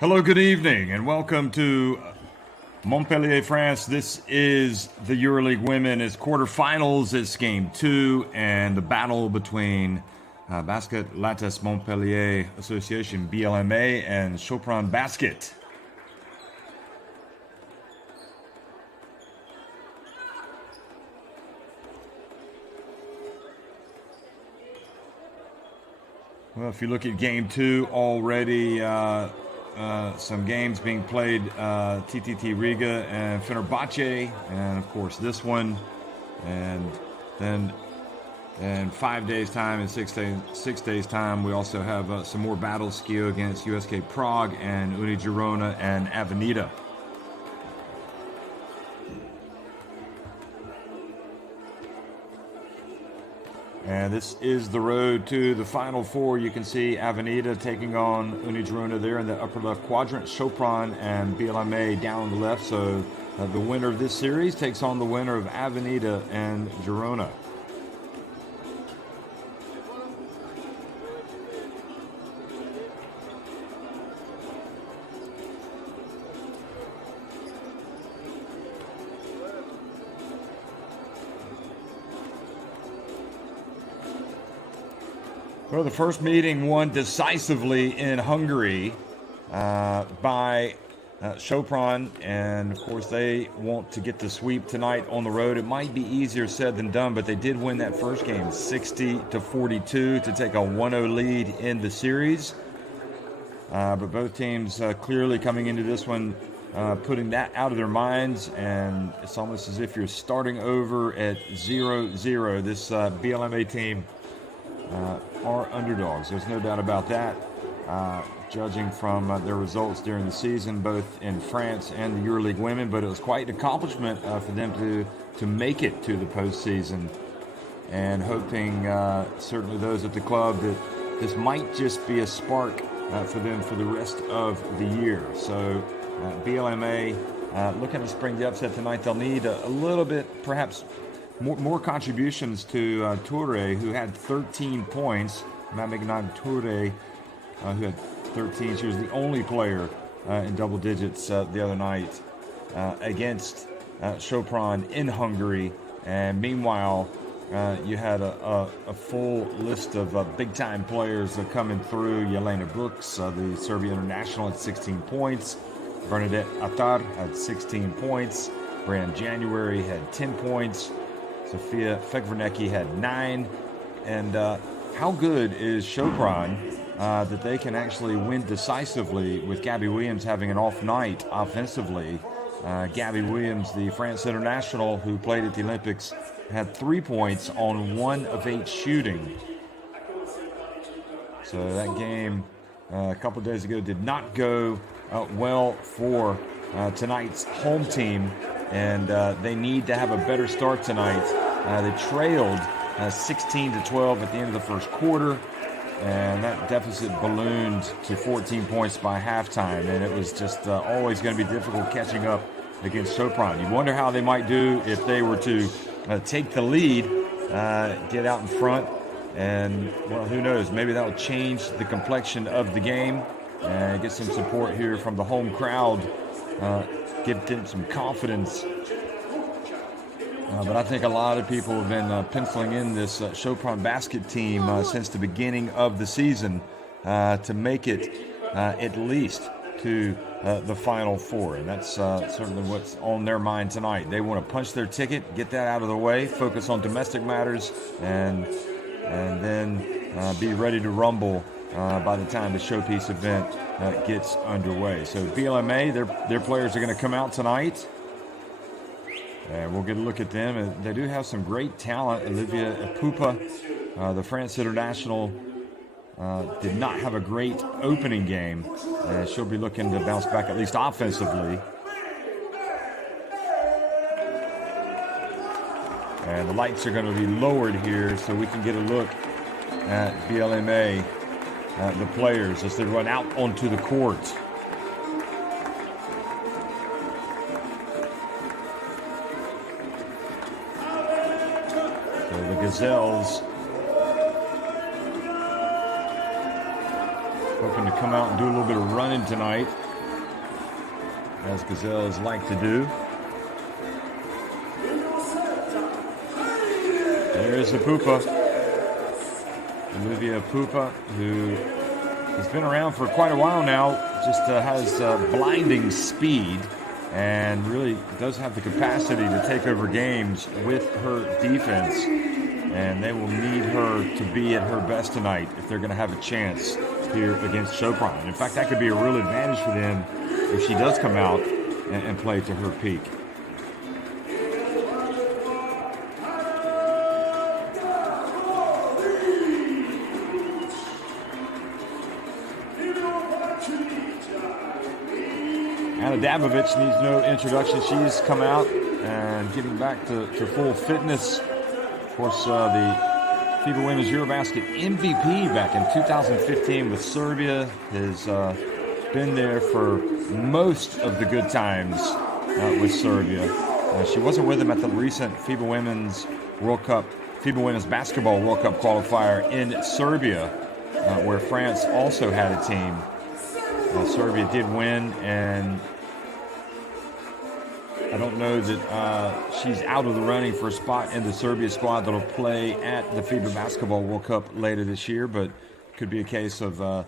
Hello, good evening, and welcome to Montpellier, France. This is the EuroLeague Women. It's quarterfinals. It's game 2, and the battle between Basket Lattes Montpellier Association, BLMA, and Sopron Basket. Well, if you look at game 2 already, some games being played, TTT Riga and Fenerbahce, and of course this one, and then in 5 days time, in 6 days time, we also have some more battles skill against USK Prague and Uni Girona and Avenida. And this is the road to the Final Four. You can see Avenida taking on Uni Girona there in the upper left quadrant, Sopron and BLMA down on the left. So the winner of this series takes on the winner of Avenida and Girona. Well, the first meeting won decisively in Hungary by Sopron, and of course they want to get the sweep tonight on the road. It might be easier said than done, but they did win that first game 60-42 to take a 1-0 lead in the series. But both teams clearly coming into this one putting that out of their minds, and it's almost as if you're starting over at 0-0. This BLMA team are underdogs. There's no doubt about that, judging from their results during the season, both in France and the EuroLeague Women. But it was quite an accomplishment for them to make it to the postseason, and hoping certainly those at the club that this might just be a spark for them for the rest of the year. So BLMA looking to spring the upset tonight. They'll need a little bit, perhaps more contributions to Toure, who had 13 points. Mamignan Toure, who had 13. She was the only player in double digits the other night against Sopron in Hungary. And meanwhile, you had a full list of big-time players coming through. Jelena Brooks, the Serbia international, had 16 points. Bernadette Attar had 16 points. Brian January had 10 points. Sofia Fekvernecki had 9. And how good is Sopron that they can actually win decisively with Gabby Williams having an off night offensively? Gabby Williams, the France international who played at the Olympics, had 3 points on 1 of 8 shooting. So that game a couple of days ago did not go well for tonight's home team, and they need to have a better start tonight. They trailed 16-12 at the end of the first quarter, and that deficit ballooned to 14 points by halftime, and it was just always going to be difficult catching up against Sopron. You wonder how they might do if they were to take the lead, get out in front, and, well, who knows, maybe that will change the complexion of the game and get some support here from the home crowd, give them some confidence. But I think a lot of people have been penciling in this Sopron basket team since the beginning of the season to make it at least to the Final Four. And that's certainly what's on their mind tonight. They want to punch their ticket, get that out of the way, focus on domestic matters, and then be ready to rumble by the time the showpiece event gets underway. So BLMA, their players are going to come out tonight, and we'll get a look at them. And they do have some great talent. Olivia Pupa, the France international, did not have a great opening game. She'll be looking to bounce back, at least offensively. And the lights are going to be lowered here so we can get a look at BLMA, the players, as they run out onto the court. So the Gazelles hoping to come out and do a little bit of running tonight. as Gazelles like to do. There's the Pupa. Olivia Pupa, who has been around for quite a while now, just has blinding speed and really does have the capacity to take over games with her defense. And they will need her to be at her best tonight if they're going to have a chance here against Sopron. In fact, that could be a real advantage for them if she does come out and play to her peak. Anna Dabovich needs no introduction. She's come out and getting back to full fitness. Of course, the FIBA Women's Eurobasket MVP back in 2015 with Serbia, has been there for most of the good times with Serbia. She wasn't with them at the recent FIBA Women's Basketball World Cup qualifier in Serbia, where France also had a team. Serbia did win, and I don't know that she's out of the running for a spot in the Serbia squad that'll play at the FIBA Basketball World Cup later this year, but could be a case of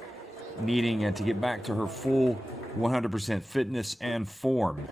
needing to get back to her full 100% fitness and form.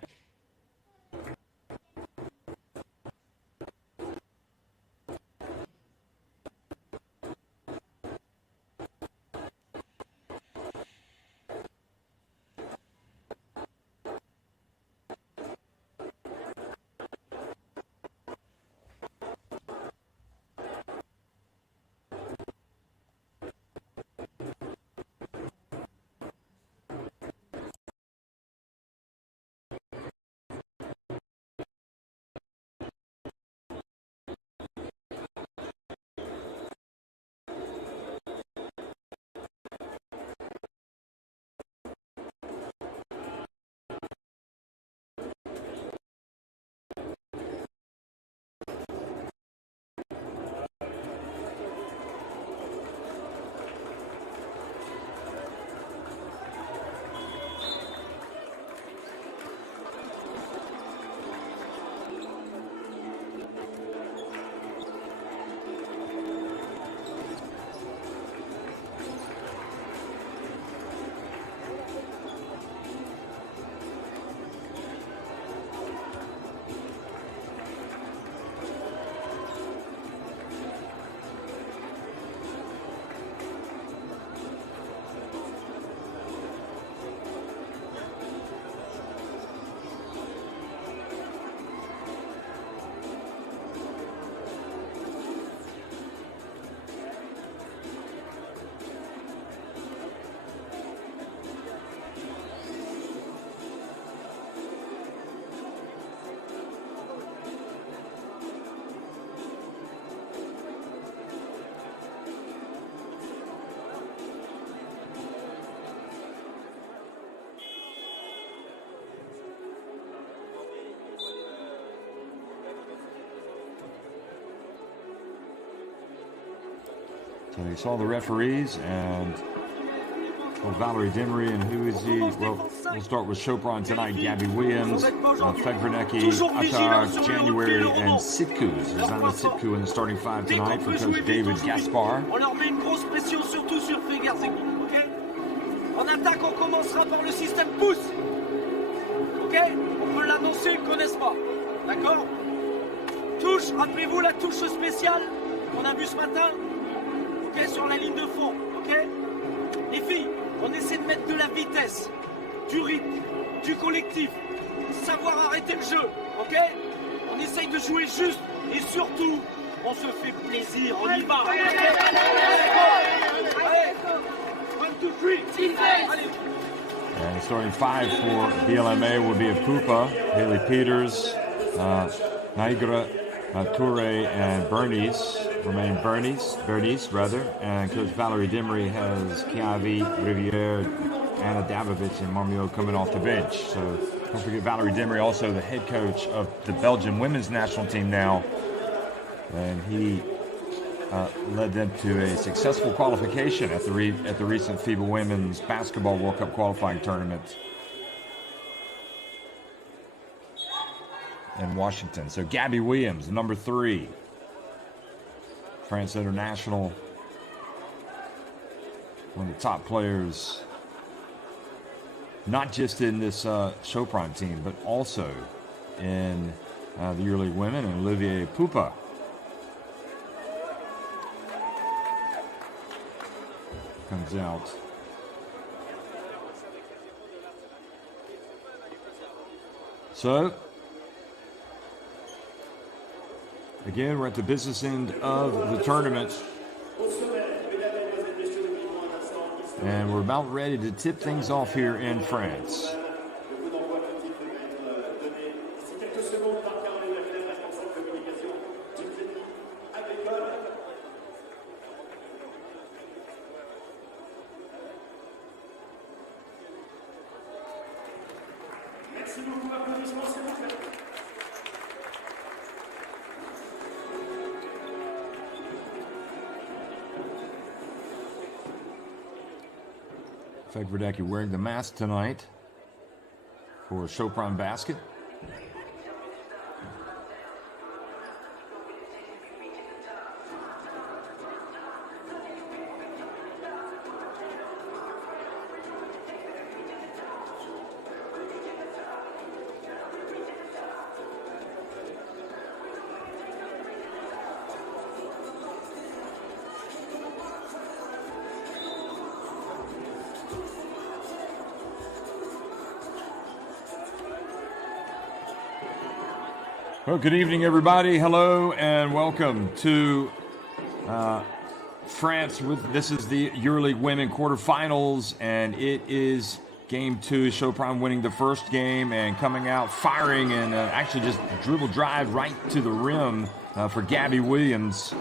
So you saw the referees, and Valerie Dimery, and who is he? Well, we'll start with Sopron tonight. Gabby Williams, Fegvernecki, Attar, January, and Sitku. Zuzana Sitku in the starting five tonight for Coach David Gaspar. On leur met une grosse pression, surtout sur Fegvernecki. Ok? En attaque, on commencera par le système pouce. Ok? On peut l'annoncer, ils ne connaissent pas. D'accord? Touche, rappelez-vous la touche spéciale qu'on a vue ce matin. Ok, sur la ligne de fond, ok? Les filles, on essaie de mettre de la vitesse, du rythme, du collectif, savoir arrêter le jeu, ok? On essaye de jouer juste et surtout, on se fait plaisir, on y va. Allez, 1, 2, 3, allez. And the starting five for BLMA will be a Pupa, Haley Peters, Niagara, Toure, and Bernice. Remain Bernice, and Coach Valerie Dimery has Chiavi, Riviere, Anna Dabovich, and Marmio coming off the bench. So don't forget Valerie Dimery, also the head coach of the Belgian women's national team now, and he led them to a successful qualification at the recent FIBA Women's Basketball World Cup qualifying tournament. in Washington. So Gabby Williams, number 3. France International, one of the top players, not just in this Sopron team, but also in the EuroLeague women, and Olivier Pupa. Comes out. So, again, we're at the business end of the tournament. And we're about ready to tip things off here in France. Verdecki wearing the mask tonight for Sopron basket. Well, good evening, everybody. Hello and welcome to France. This is the EuroLeague Women quarterfinals, and it is game 2. Sopron winning the first game and coming out firing, and actually just dribble drive right to the rim for Gabby Williams.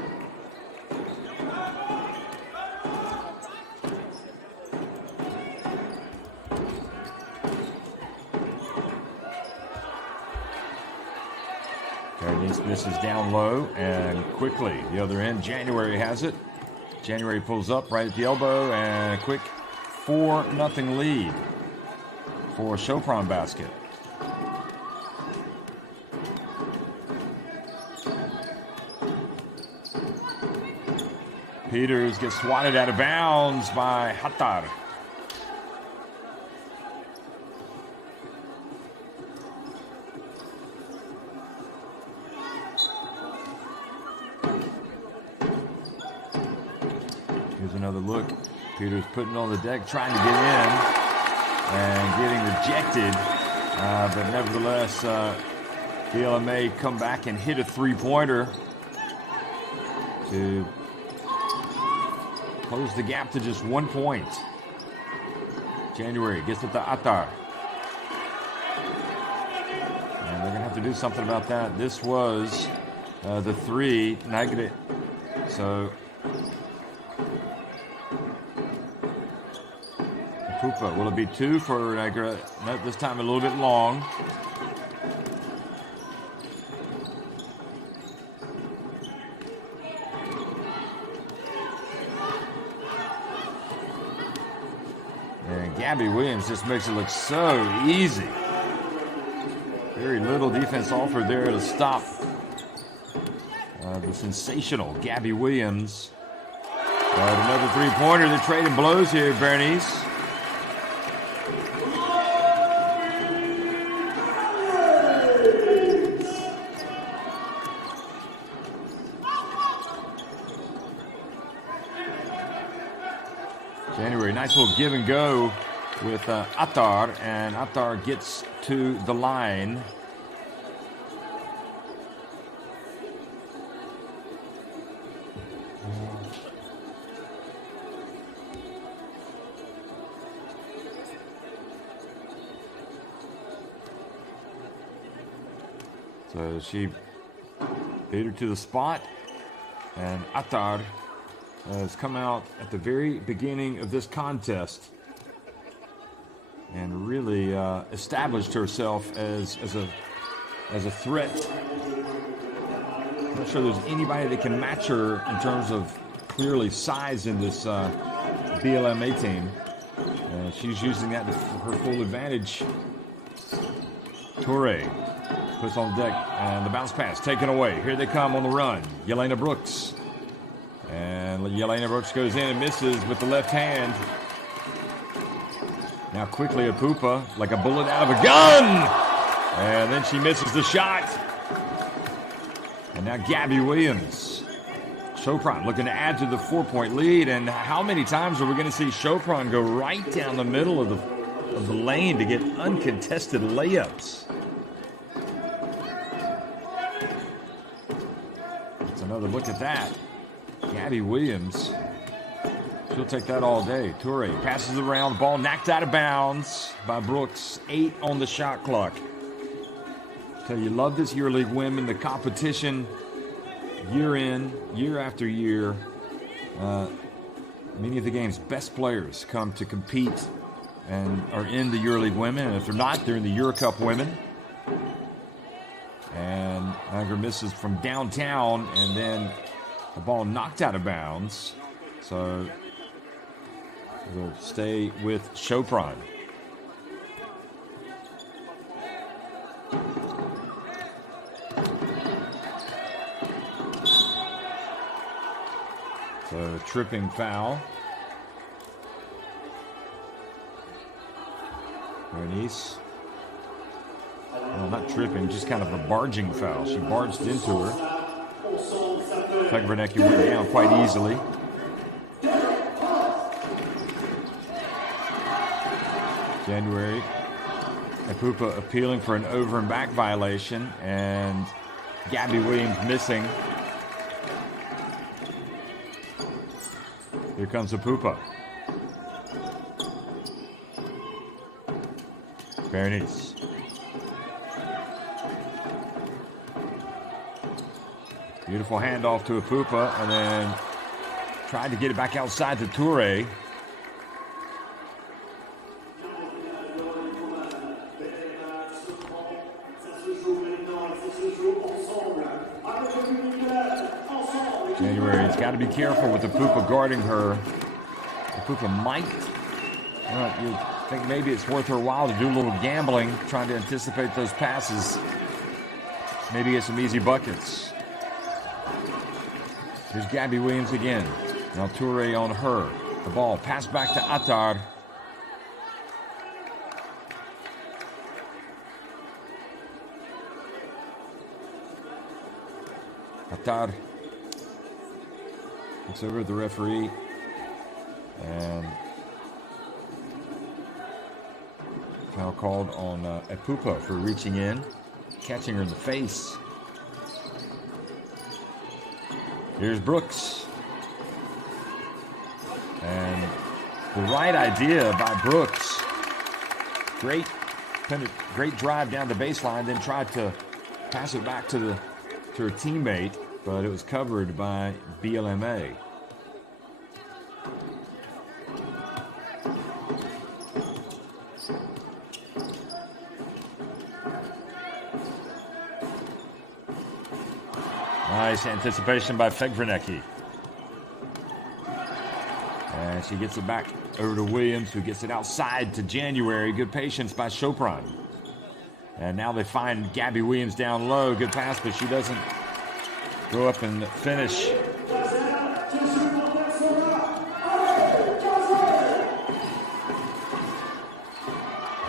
This is down low and quickly. The other end, January has it. January pulls up right at the elbow, and a quick 4-0 lead for Sopron basket. Peters gets swatted out of bounds by Hattar. Another look. Peters putting on the deck, trying to get in and getting rejected. But nevertheless, BLMA come back and hit a 3-pointer to close the gap to just 1 point. January gets it to Attar. And they're going to have to do something about that. This was the 3 negative. So Pupa, will it be 2 for Niagara? No, this time a little bit long. And Gabby Williams just makes it look so easy. Very little defense offered there to stop the sensational Gabby Williams. Another 3-pointer. They're trading blows here, Bernice. January, nice little give and go with Attar, and Attar gets to the line. So she beat her to the spot, and Attar has come out at the very beginning of this contest and really established herself as a threat. I'm not sure there's anybody that can match her in terms of clearly size in this BLMA team. She's using that to her full advantage. Toure Puts on deck, and the bounce pass taken away. Here they come on the run. Yelena Brooks. And Yelena Brooks goes in and misses with the left hand. Now quickly Apupa, like a bullet out of a gun. And then she misses the shot. And now Gabby Williams. Sopron looking to add to the 4-point lead. And how many times are we going to see Sopron go right down the middle of the lane to get uncontested layups? Let's another look at that. Gabby Williams. She'll take that all day. Toure passes around. Ball knocked out of bounds by Brooks. 8 on the shot clock. Tell you, love this EuroLeague women. The competition year in, year after year. Many of the game's best players come to compete and are in the EuroLeague women. And if they're not, they're in the EuroCup women. And Niagara misses from downtown, and then the ball knocked out of bounds. So we'll stay with Sopron. So tripping foul. Bernice. Well, not tripping, just kind of a barging foul. She barged into her. Fegvernecki went down quite easily. January. Apupa appealing for an over and back violation, and Gabby Williams missing. Here comes Apupa. Bernice. Beautiful handoff to Apupa, and then tried to get it back outside to Toure. January, it's got to be careful with Apupa guarding her. Apupa might, you think maybe it's worth her while to do a little gambling, trying to anticipate those passes. Maybe get some easy buckets. Here's Gabby Williams again. Now Toure on her. The ball passed back to Attar. Attar looks over at the referee, and foul called on Apupa for reaching in, catching her in the face. Here's Brooks. And the right idea by Brooks. Great drive down the baseline, then tried to pass it back to her teammate, but it was covered by BLMA. Nice anticipation by Fegvernecki. And she gets it back over to Williams, who gets it outside to January. Good patience by Sopron. And now they find Gabby Williams down low. Good pass, but she doesn't go up and finish.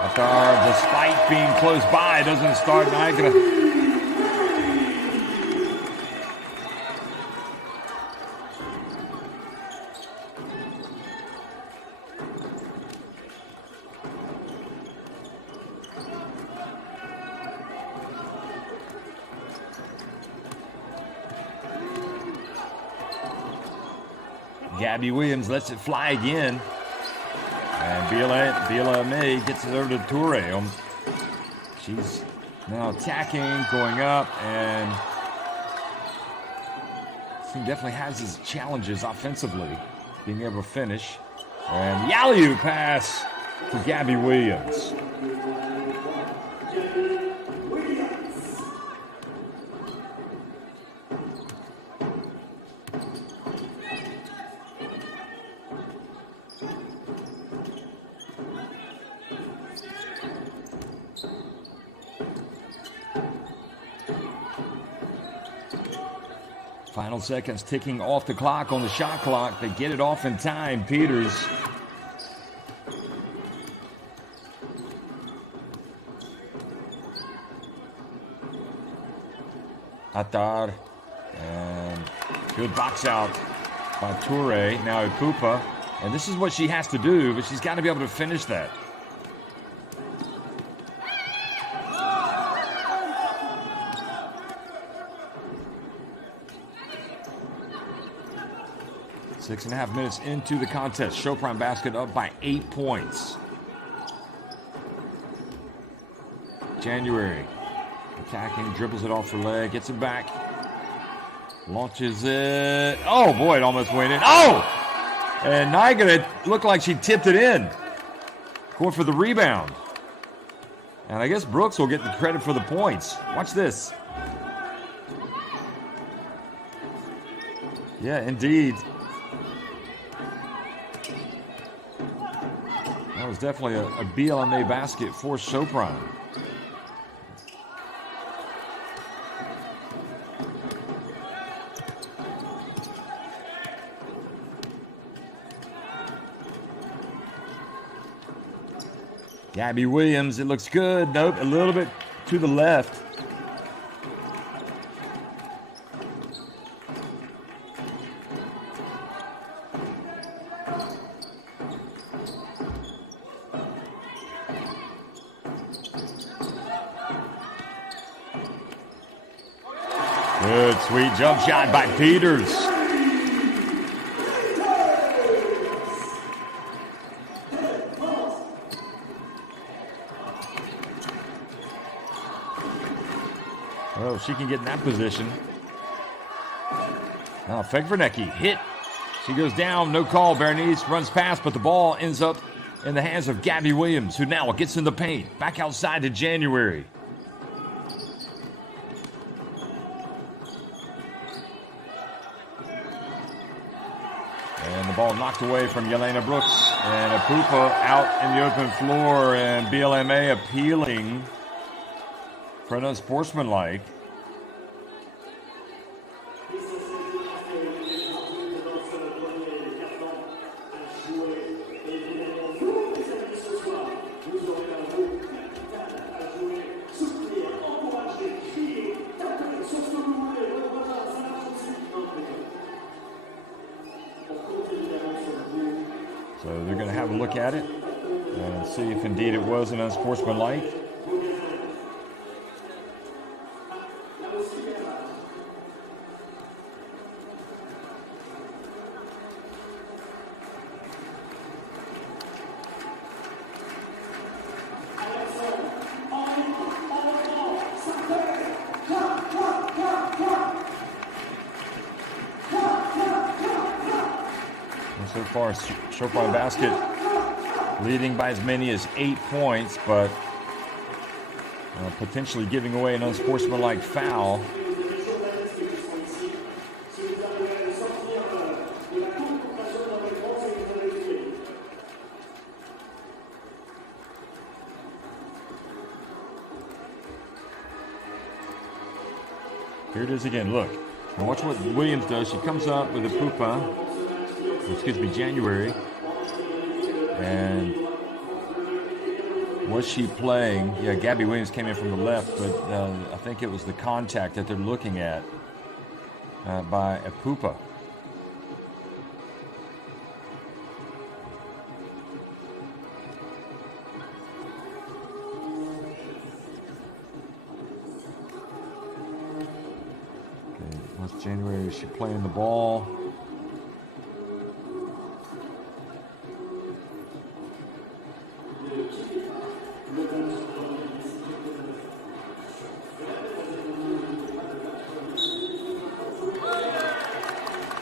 Attar, despite being close by, doesn't start Niagara. Gabby Williams lets it fly again. And BLMA gets it over to Toure. She's now attacking, going up, and he definitely has his challenges offensively, being able to finish. And Yalu pass to Gabby Williams. Final seconds ticking off the clock on the shot clock. They get it off in time. Peters. Attar. And good box out by Toure. Now Ipupa. And this is what she has to do, but she's got to be able to finish that. Six and a half minutes into the contest. Sopron basket up by 8 points. January attacking, dribbles it off her leg, gets it back, launches it. Oh boy, it almost went in. Oh! And Nigan, it looked like she tipped it in. Going for the rebound. And I guess Brooks will get the credit for the points. Watch this. Yeah, indeed. That was definitely a BLMA basket for Sopron. Gabby Williams, it looks good. Nope, a little bit to the left. Good, sweet jump shot by Peters. Oh, she can get in that position. Now, Fegvernecki hit. She goes down, no call. Berenice runs past, but the ball ends up in the hands of Gabby Williams, who now gets in the paint. Back outside to January. And the ball knocked away from Yelena Brooks. And Ipupa out in the open floor. And BLMA appealing for an unsportsmanlike. So they're going to have a look at it and see if indeed it was an unsportsmanlike. So far, Sopron basket leading by as many as 8 points, but potentially giving away an unsportsmanlike foul. Here it is again. Look. Now watch what Williams does. She comes up with a Ipupa. Excuse me, January. And was she playing? Yeah, Gabby Williams came in from the left, but I think it was the contact that they're looking at by Ipupa. Okay, what's January? Is she playing the ball?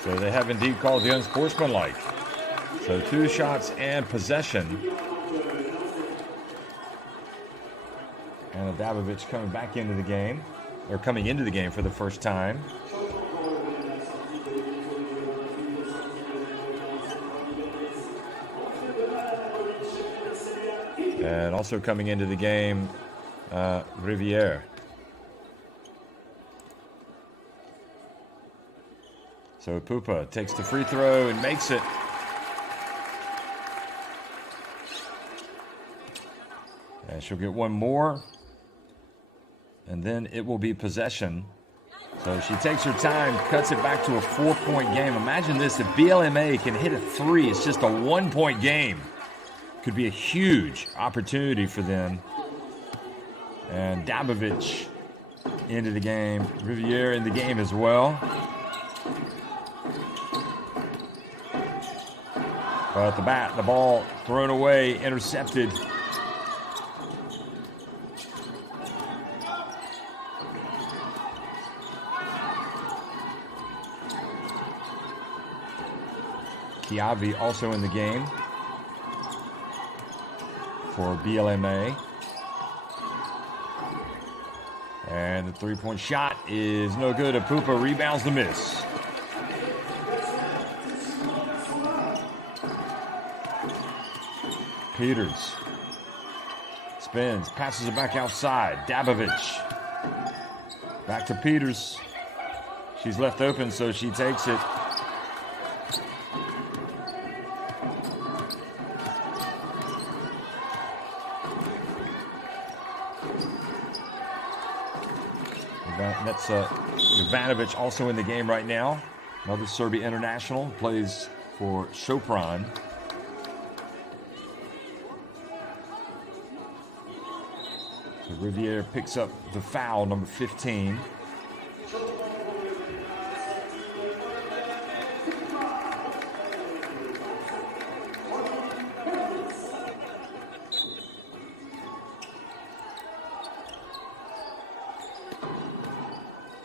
So they have indeed called the unsportsmanlike. So 2 shots and possession. And Adabovich coming back into the game, or coming into the game for the first time. And also coming into the game, Riviere. So Pupa takes the free throw and makes it. And she'll get one more. And then it will be possession. So she takes her time, cuts it back to a 4-point game. Imagine this, if BLMA can hit a 3, it's just a 1-point game. Could be a huge opportunity for them. And Dabovic into the game. Riviere in the game as well. But the ball thrown away, intercepted. Chiavi also in the game for BLMA. And the three-point shot is no good. Apupa rebounds the miss. Peters spins, passes it back outside. Dabovic back to Peters. She's left open, so she takes it. That's Ivanovic also in the game right now. Another Serbia international, plays for Sopron. So Riviere picks up the foul, number 15.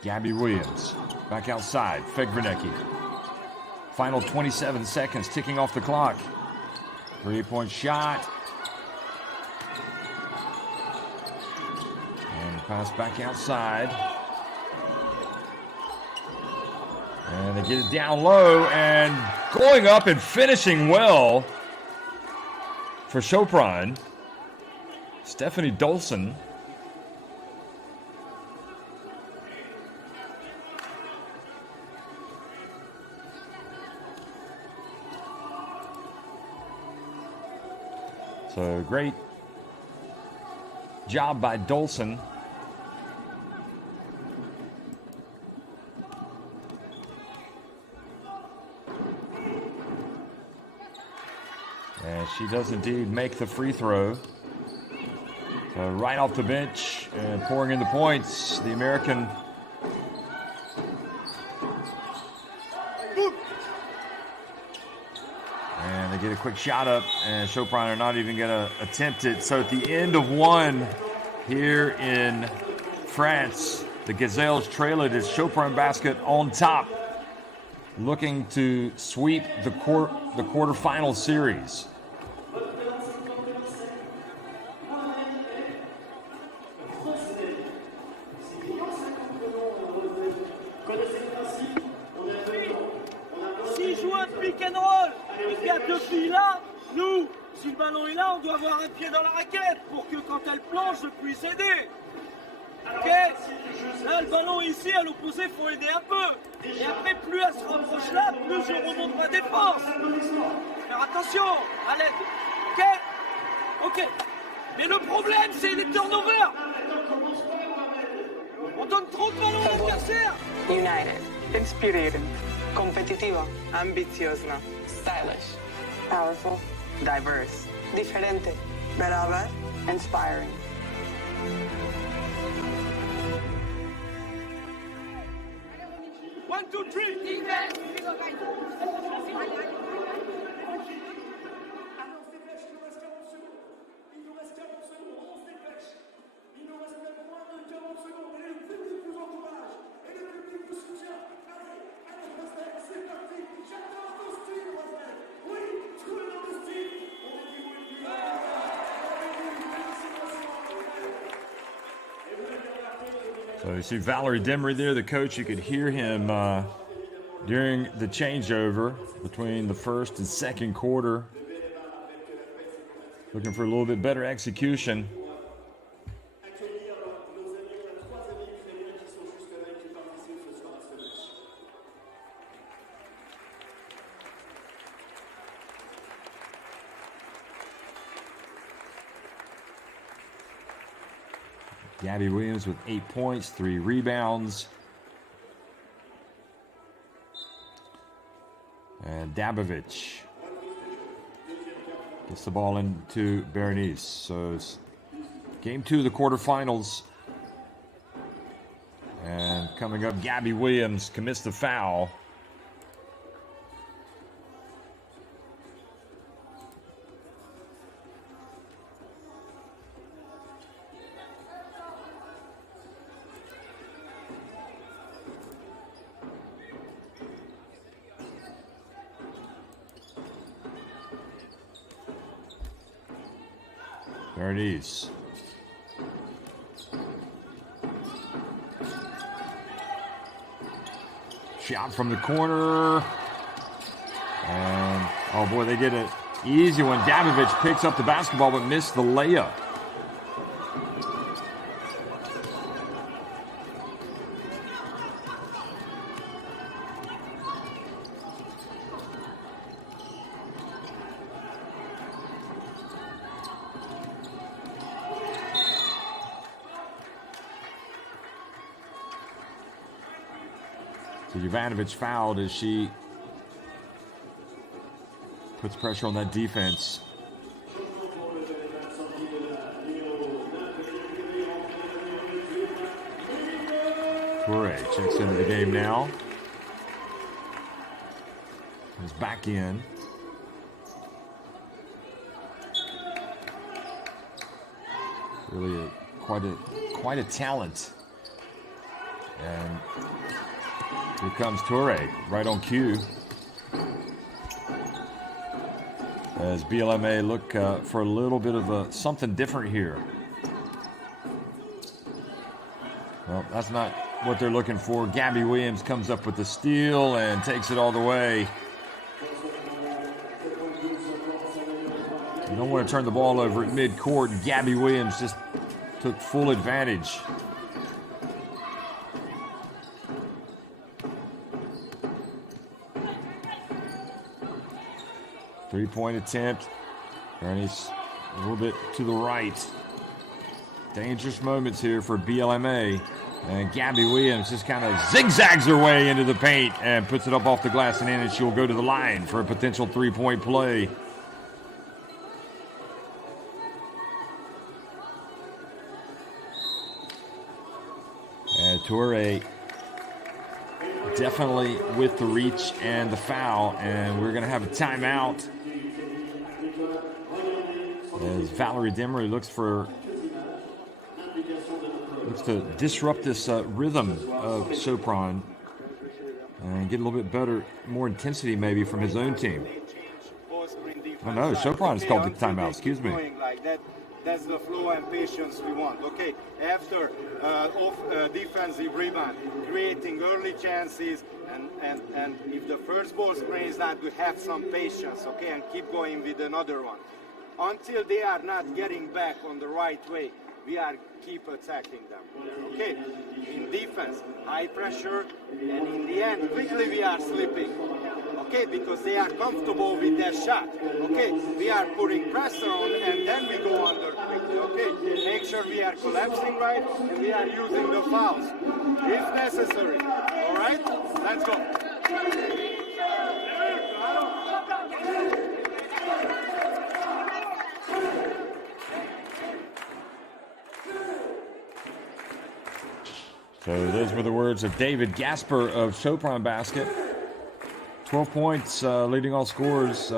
Gabby Williams back outside. Fegvernecki. Final 27 seconds ticking off the clock. 3-point shot. And pass back outside. And they get it down low and going up and finishing well for Sopron. Stephanie Dolson. So great job by Dolson. And she does indeed make the free throw. So right off the bench and pouring in the points, the American. And they get a quick shot up, and Sopron are not even going to attempt it. So at the end of one here in France, the Gazelles trail it as Sopron basket on top, looking to sweep the quarterfinal series. S'il joue un pick and roll et qu'il y a deux filles là, nous, si le ballon est là, on doit avoir un pied dans la raquette pour que quand elle plonge, je puisse aider. Ok? Là, le ballon est ici, à l'opposé, il faut aider un peu. Et après, plus elle se rapproche là, plus je remonte ma défense. Faire attention à l'aide. Ok? Ok. Mais le problème, c'est les turnovers. On donne trop de ballons à l'adversaire. United, inspired, competitiva, ambiciosa, stylish, powerful, diverse, diferente, brava, inspiring. One, two, three. Defense. So you see Valerie Demery there, the coach. You could hear him during the changeover between the first and second quarter. Looking for a little bit better execution. Gabby Williams with 8 points, 3 rebounds. And Dabovic gets the ball into Berenice. So it's game 2 of the quarterfinals. And coming up, Gabby Williams commits the foul. Berenice. Shot from the corner. And, oh boy, they get an easy one. Dabovic picks up the basketball but missed the layup. So Jovanovic fouled as she puts pressure on that defense. Toure checks into the game now. Comes back in. Really quite a talent. And here comes Toure, right on cue. As BLMA look for a little bit of something different here. Well, that's not what they're looking for. Gabby Williams comes up with the steal and takes it all the way. You don't want to turn the ball over at mid-court. Gabby Williams just took full advantage. Three-point attempt. Bernie's a little bit to the right. Dangerous moments here for BLMA. And Gabby Williams just kind of zigzags her way into the paint and puts it up off the glass and in, and she'll go to the line for a potential three-point play. And Toure definitely with the reach and the foul, and we're going to have a timeout as Valerie Demery looks to disrupt this rhythm of Sopron and get a little bit better, more intensity maybe from his own team. Oh no, Sopron has called the timeout, excuse me. That's the flow and patience we want. Okay, after defensive rebound, creating early chances, and if the first ball screen is not, we have some patience, okay, and keep going with another one. Until they are not getting back on the right way, we are keep attacking them, okay? In defense, high pressure, and in the end, quickly we are slipping, okay? Because they are comfortable with their shot, okay? We are putting pressure on, and then we go under quickly, okay? Make sure we are collapsing right, and we are using the fouls, if necessary, all right? Let's go. So those were the words of David Gasper of Sopron Basket. 12 points, leading all scorers,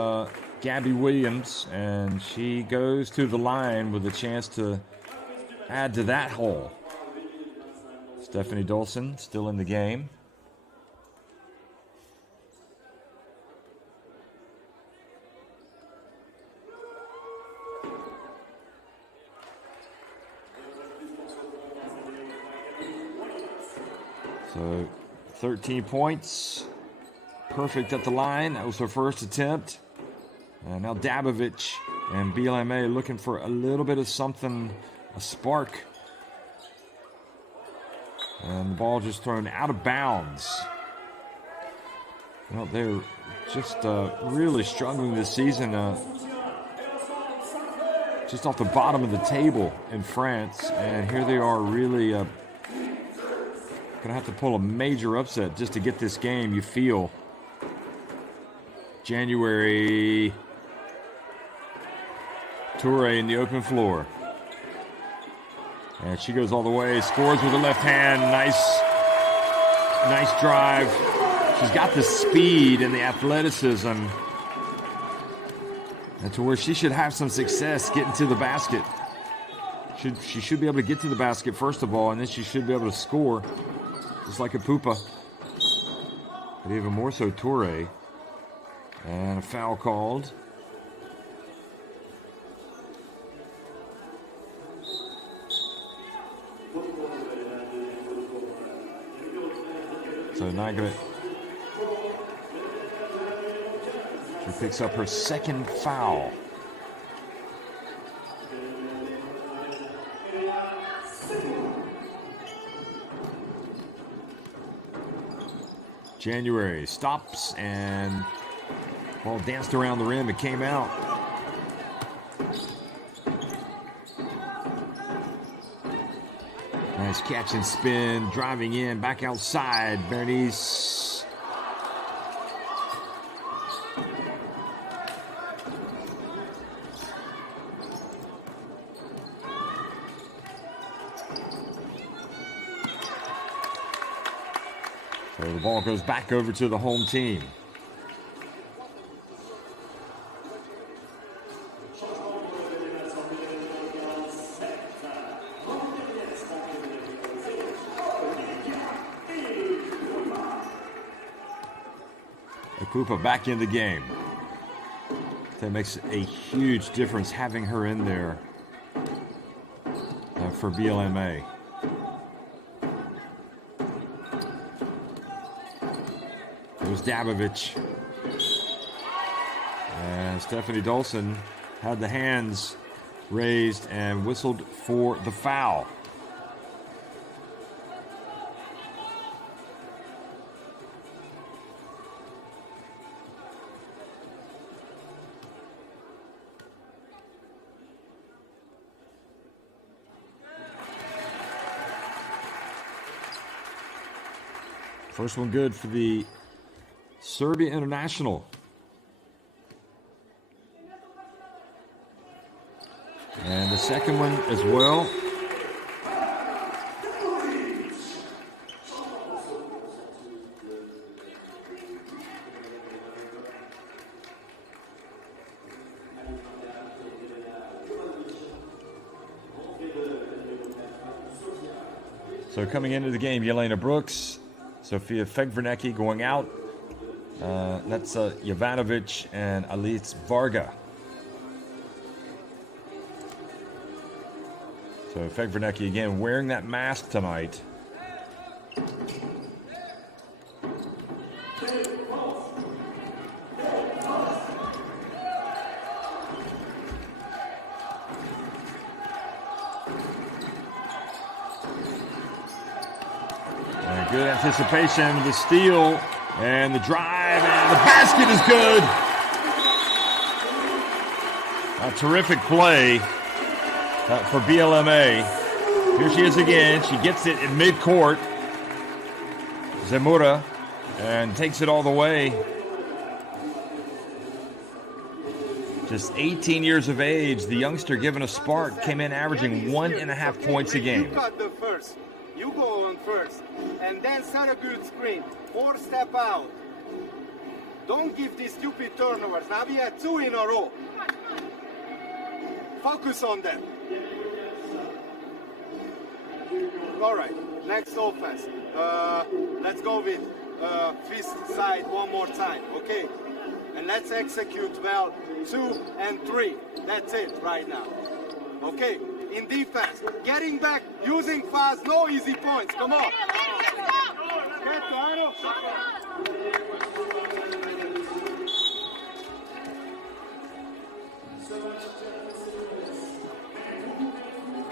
Gabby Williams, and she goes to the line with a chance to add to that hole. Stephanie Dolson still in the game. So 13 points, perfect at the line. That was her first attempt. And now Dabovic and BLMA looking for a little bit of something, a spark. And the ball just thrown out of bounds. Well, they're just really struggling this season. just off the bottom of the table in France, and here they are really going to have to pull a major upset just to get this game, you feel. January, Toure in the open floor. And she goes all the way, scores with the left hand. Nice drive. She's got the speed and the athleticism. And to where she should have some success getting to the basket. She should be able to get to the basket first of all, and then she should be able to score, just like a Pupa. But even more so Toure. And a foul called. So not gonna. She picks up her second foul. January stops and ball danced around the rim. It came out. Nice catch and spin, driving in, back outside. Bernice. So the ball goes back over to the home team. Pupa back in the game. That makes a huge difference having her in there for BLMA. There's Dabovich. And Stephanie Dolson had the hands raised and whistled for the foul. First one good for the Serbia International. And the second one as well. So coming into the game, Jelena Brooks, Sofia Fegvernecki going out. That's Jovanovic and Alice Varga. So Fegvernecki again wearing that mask tonight. And good anticipation, the steal and the drive, and the basket is good. A terrific play for BLMA. Here she is again. She gets it in mid-court. Zemura, and takes it all the way. Just 18 years of age, the youngster given a spark, came in averaging 1.5 points a game. You got the first. You go on first. And then set a good screen. 4-step out. Don't give these stupid turnovers. Now we had 2 in a row. Focus on them. All right, next offense. Let's go with fist side one more time, okay? And let's execute well 2 and 3. That's it right now. Okay, in defense, getting back, using fast, no easy points. Come on.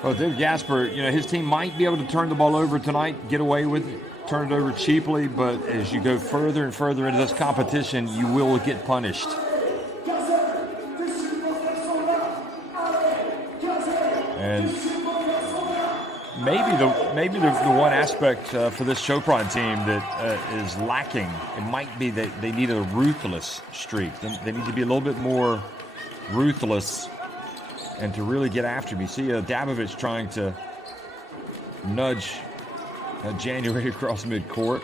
Well, Dave Gasper, his team might be able to turn the ball over tonight, get away with it, turn it over cheaply, but as you go further and further into this competition, you will get punished. And maybe the one aspect for this Sopron team that is lacking, it might be that they need a ruthless streak. They need to be a little bit more ruthless and to really get after him. You see Dabovic trying to nudge January across midcourt.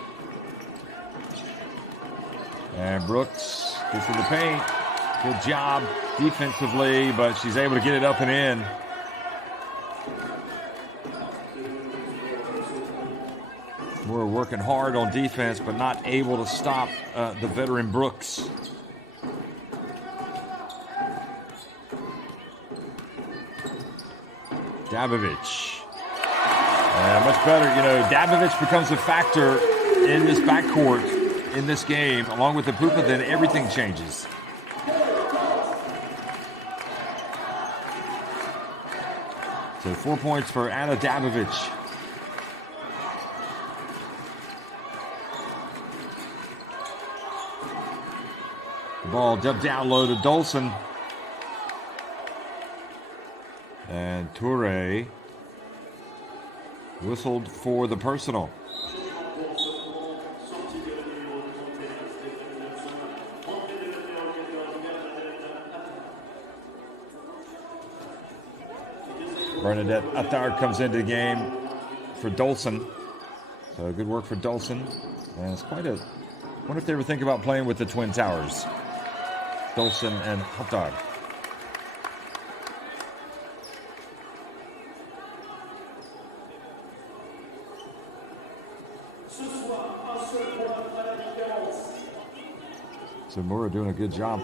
And Brooks gets in the paint. Good job defensively, but she's able to get it up and in. We're working hard on defense, but not able to stop the veteran Brooks. Dabovic. Much better. You know, Dabovic becomes a factor in this backcourt in this game, along with the Pupa, then everything changes. So 4 points for Anna Dabovic. The ball dumped down low to Dolson. And Toure whistled for the personal. Bernadette Attard comes into the game for Dolson. So good work for Dolson. And it's quite a... I wonder if they ever think about playing with the Twin Towers. Dolson and Attard. So Mura doing a good job.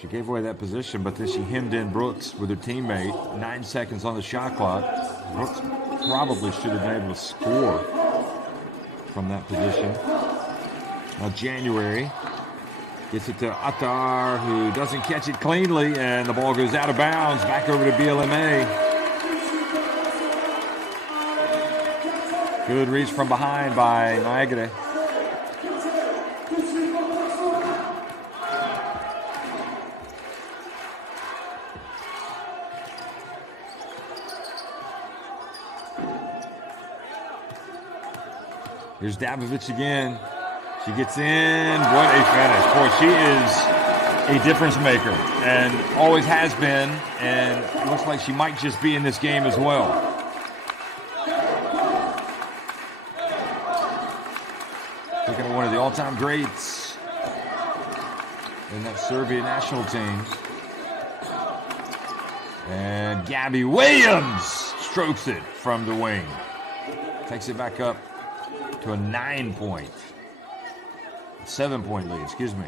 She gave away that position, but then she hemmed in Brooks with her teammate. 9 seconds on the shot clock. Brooks probably should have been able to score from that position. Now January gets it to Attar, who doesn't catch it cleanly, and the ball goes out of bounds. Back over to BLMA. Good reach from behind by Niagara. Here's Dabovic again. She gets in. What a finish. Boy, she is a difference maker and always has been, and it looks like she might just be in this game as well. Looking at one of the all-time greats in that Serbia national team. And Gabby Williams strokes it from the wing. Takes it back up to a 7-point lead, excuse me.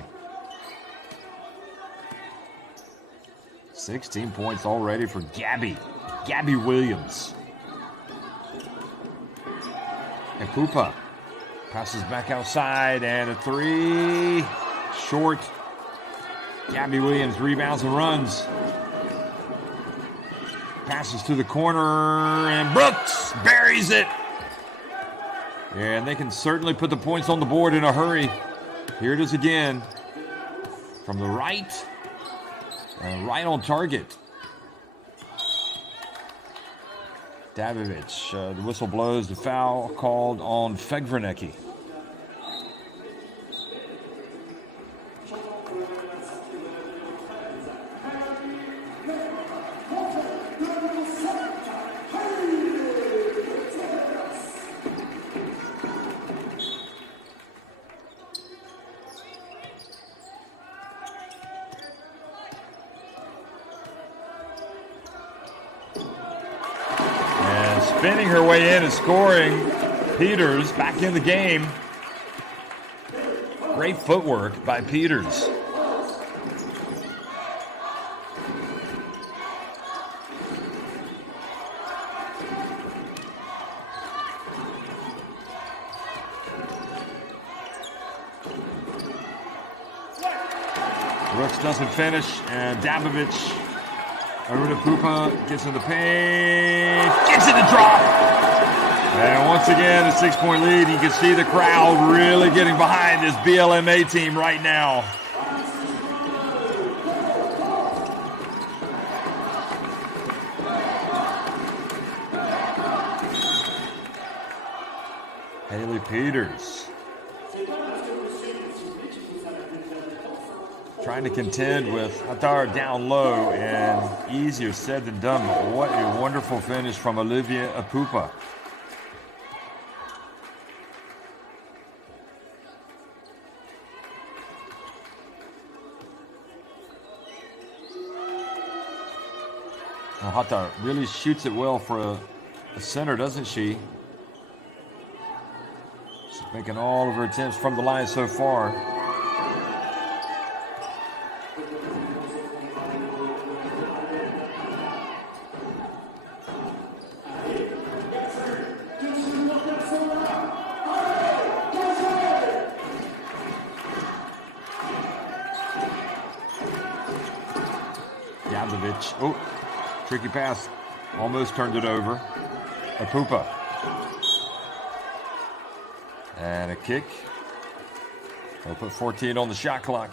16 points already for Gabby Williams. And Pupa passes back outside, and a three. Short. Gabby Williams rebounds and runs. Passes to the corner, and Brooks buries it. And they can certainly put the points on the board in a hurry. Here it is again. From the right. And right on target. Dabovic. The whistle blows. The foul called on Fegvernecki. Spinning her way in and scoring. Peters back in the game. Great footwork by Peters. Brooks doesn't finish, and Dabovic over to Pupa, gets in the paint, gets it to drop. And once again, a 6-point lead. You can see the crowd really getting behind this BLMA team right now. Haley Peters trying to contend with Attar down low, and easier said than done, but what a wonderful finish from Olivia Apupa. Well, Attar really shoots it well for a center, doesn't she? She's making all of her attempts from the line so far. Oh, tricky pass. Almost turned it over. Apupa. And a kick. They'll put 14 on the shot clock.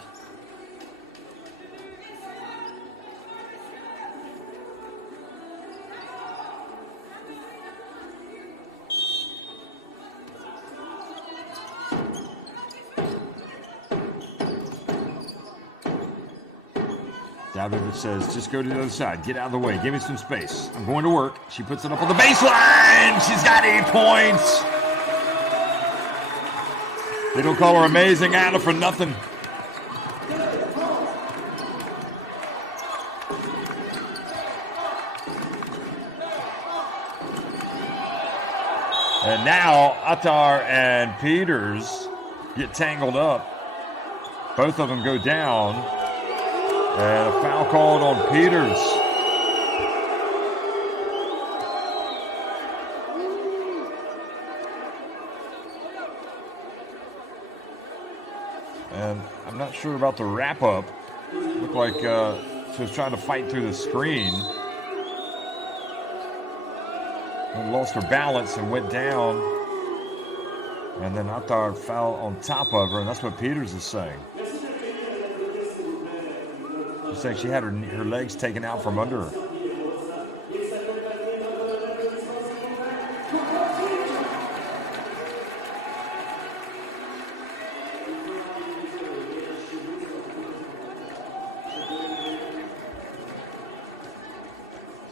Davidovich says, just go to the other side. Get out of the way. Give me some space. I'm going to work. She puts it up on the baseline. She's got 8 points. They don't call her Amazing Anna for nothing. And now Attar and Peters get tangled up. Both of them go down. And a foul called on Peters. And I'm not sure about the wrap-up. Looked like she was trying to fight through the screen. And lost her balance and went down. And then Attar fell on top of her, and that's what Peters is saying. She's saying she had her legs taken out from under her.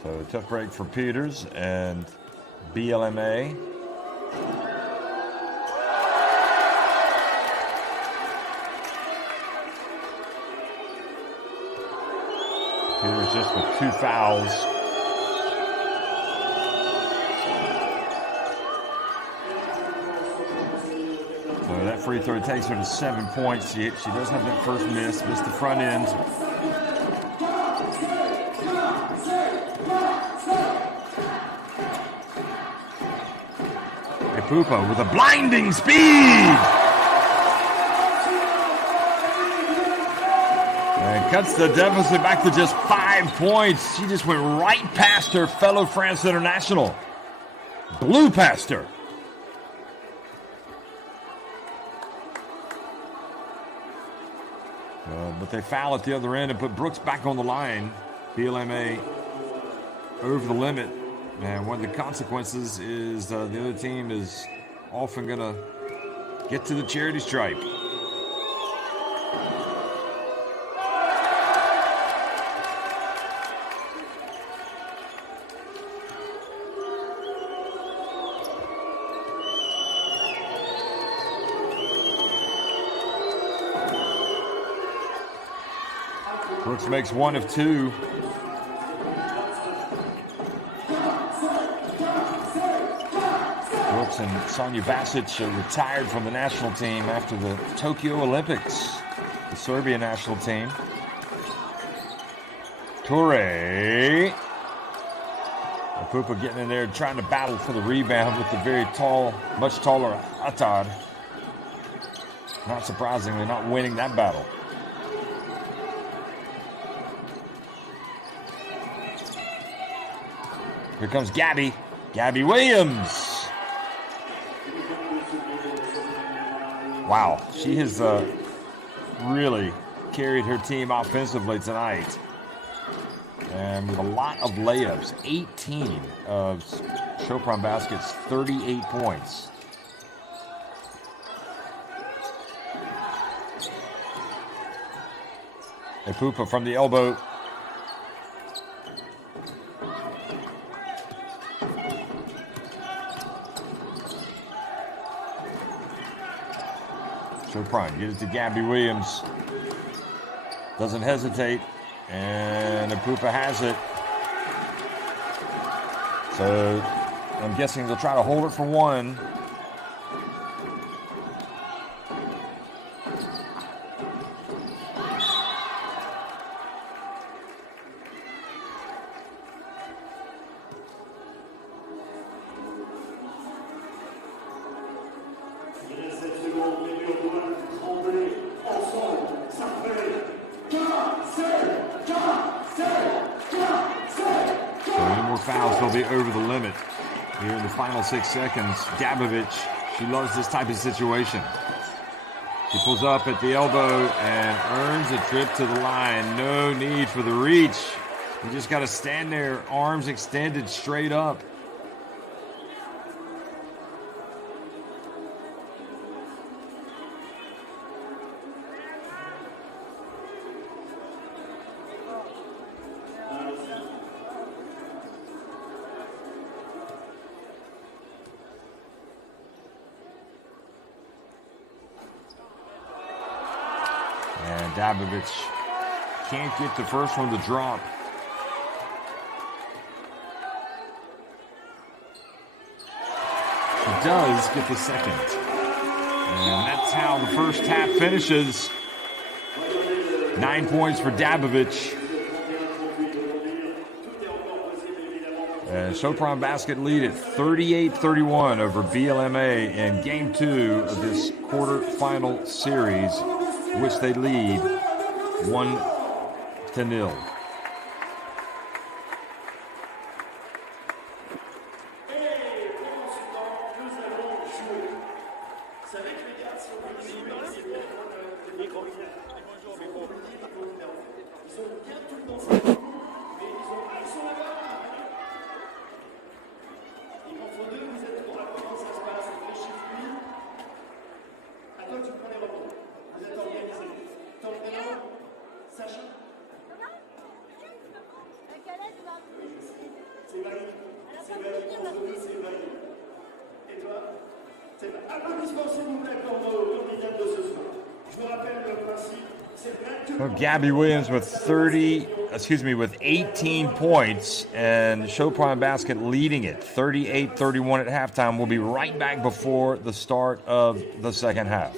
So a tough break for Peters and BLMA. Peters just with 2 fouls. So that free throw takes her to 7 points. She does have that first missed the front end. Apupa with a blinding speed. And cuts the deficit back to just 5 points. She just went right past her fellow France international. Blew past her. But they foul at the other end and put Brooks back on the line. BLMA over the limit. And one of the consequences is the other team is often going to get to the charity stripe. Brooks makes 1 of 2. Brooks and Sonia Vasic retired from the national team after the Tokyo Olympics, the Serbia national team. Toure. Apupa getting in there trying to battle for the rebound with the very tall, much taller Attar. Not surprisingly, not winning that battle. Here comes Gabby Williams. Wow, she has really carried her team offensively tonight. And with a lot of layups, 18 of Sopron baskets, 38 points. Epupa from the elbow. Sopron gives it to Gabby Williams. Doesn't hesitate. And Epupa has it. So I'm guessing they'll try to hold it for one. Fouls, they'll be over the limit here in the final 6 seconds. Dabovic, she loves this type of situation. She pulls up at the elbow and earns a trip to the line. No need for the reach. You just got to stand there, arms extended straight up. And Dabovic can't get the first one to drop. He does get the second. And that's how the first half finishes. 9 points for Dabovic. And Sopron Basket lead at 38-31 over BLMA in Game 2 of this quarterfinal series, which they lead 1-0. Gabby Williams with 18 points, and Sopron Basket leading it 38-31 at halftime. We'll be right back before the start of the second half.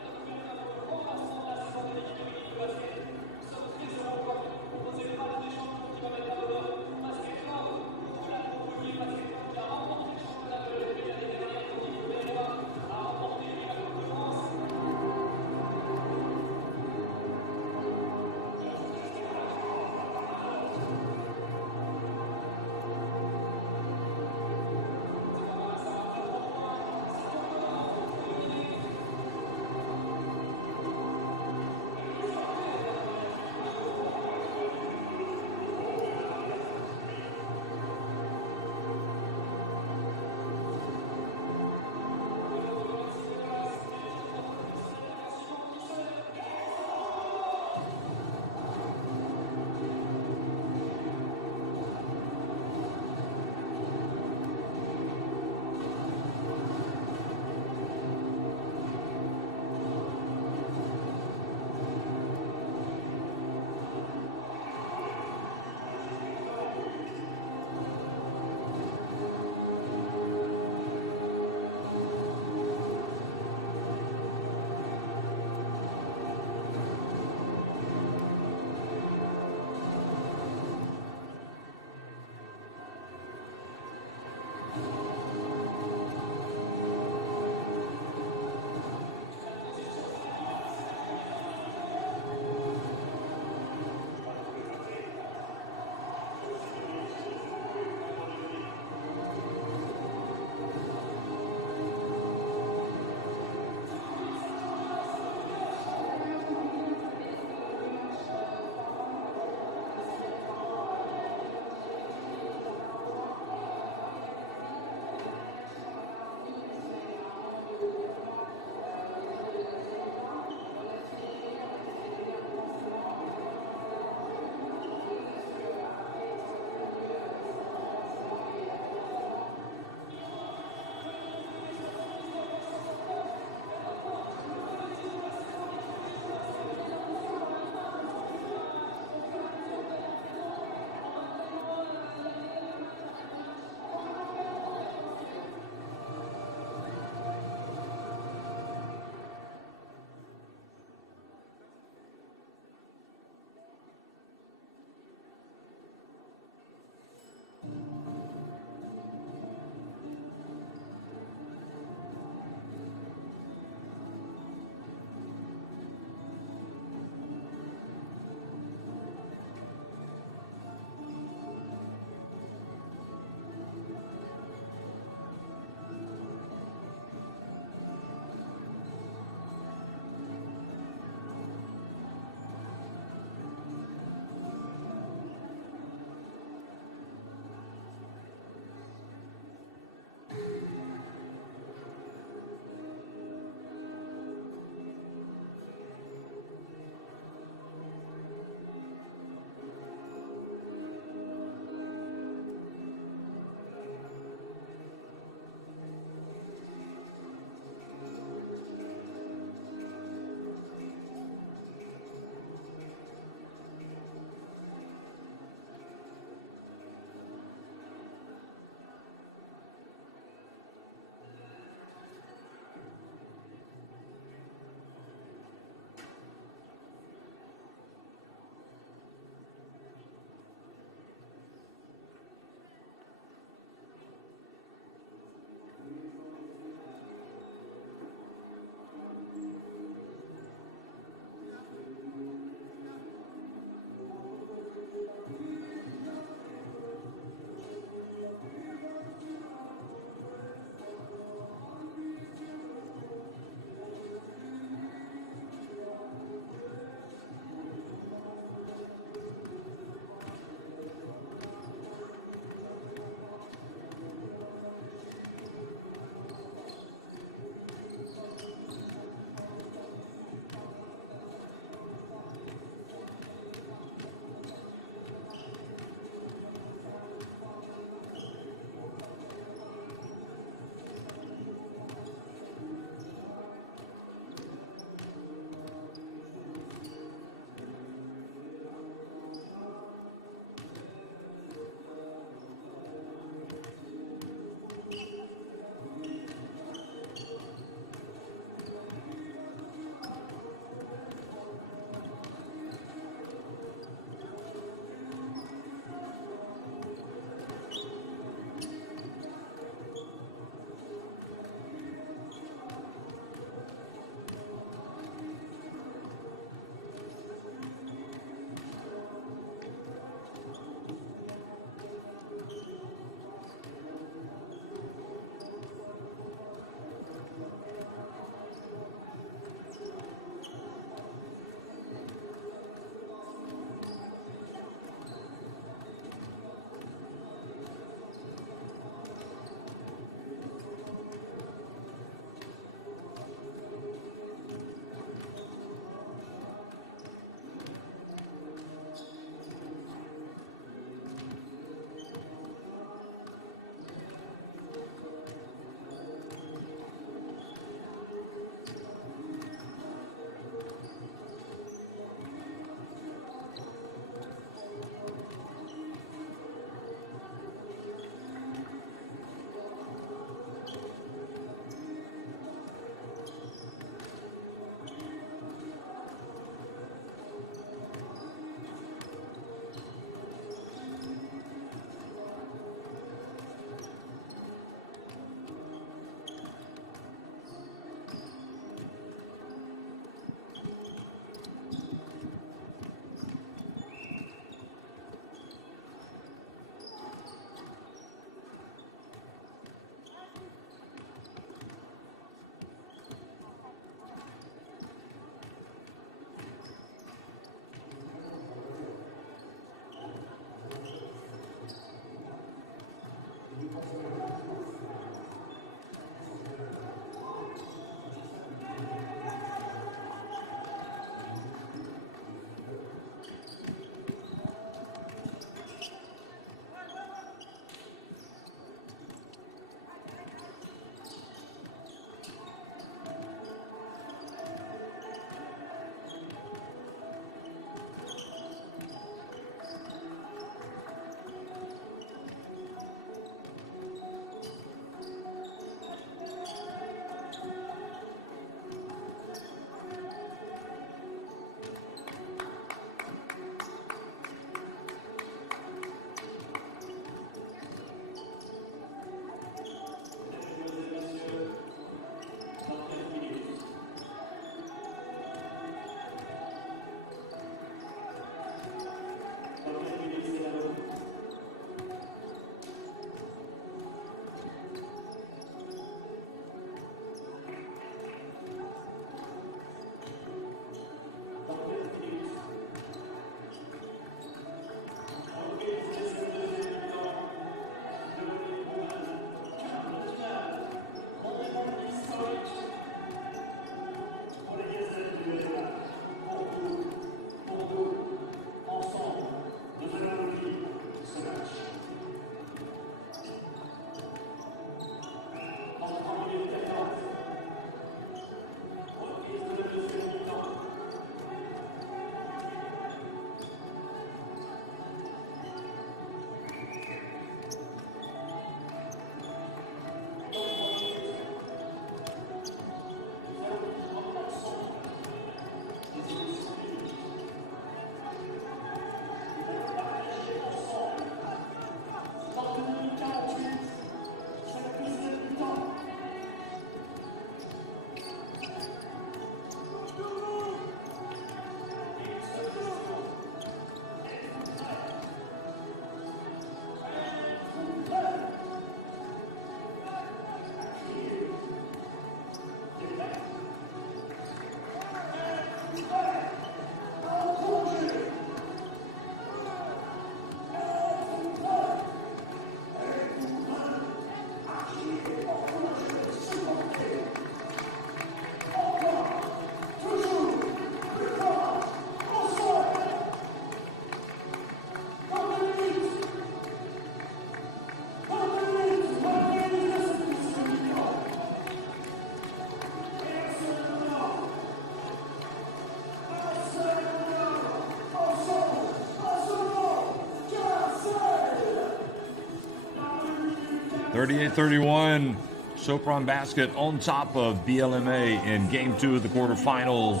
38-31. Sopron basket on top of BLMA in Game 2 of the quarterfinal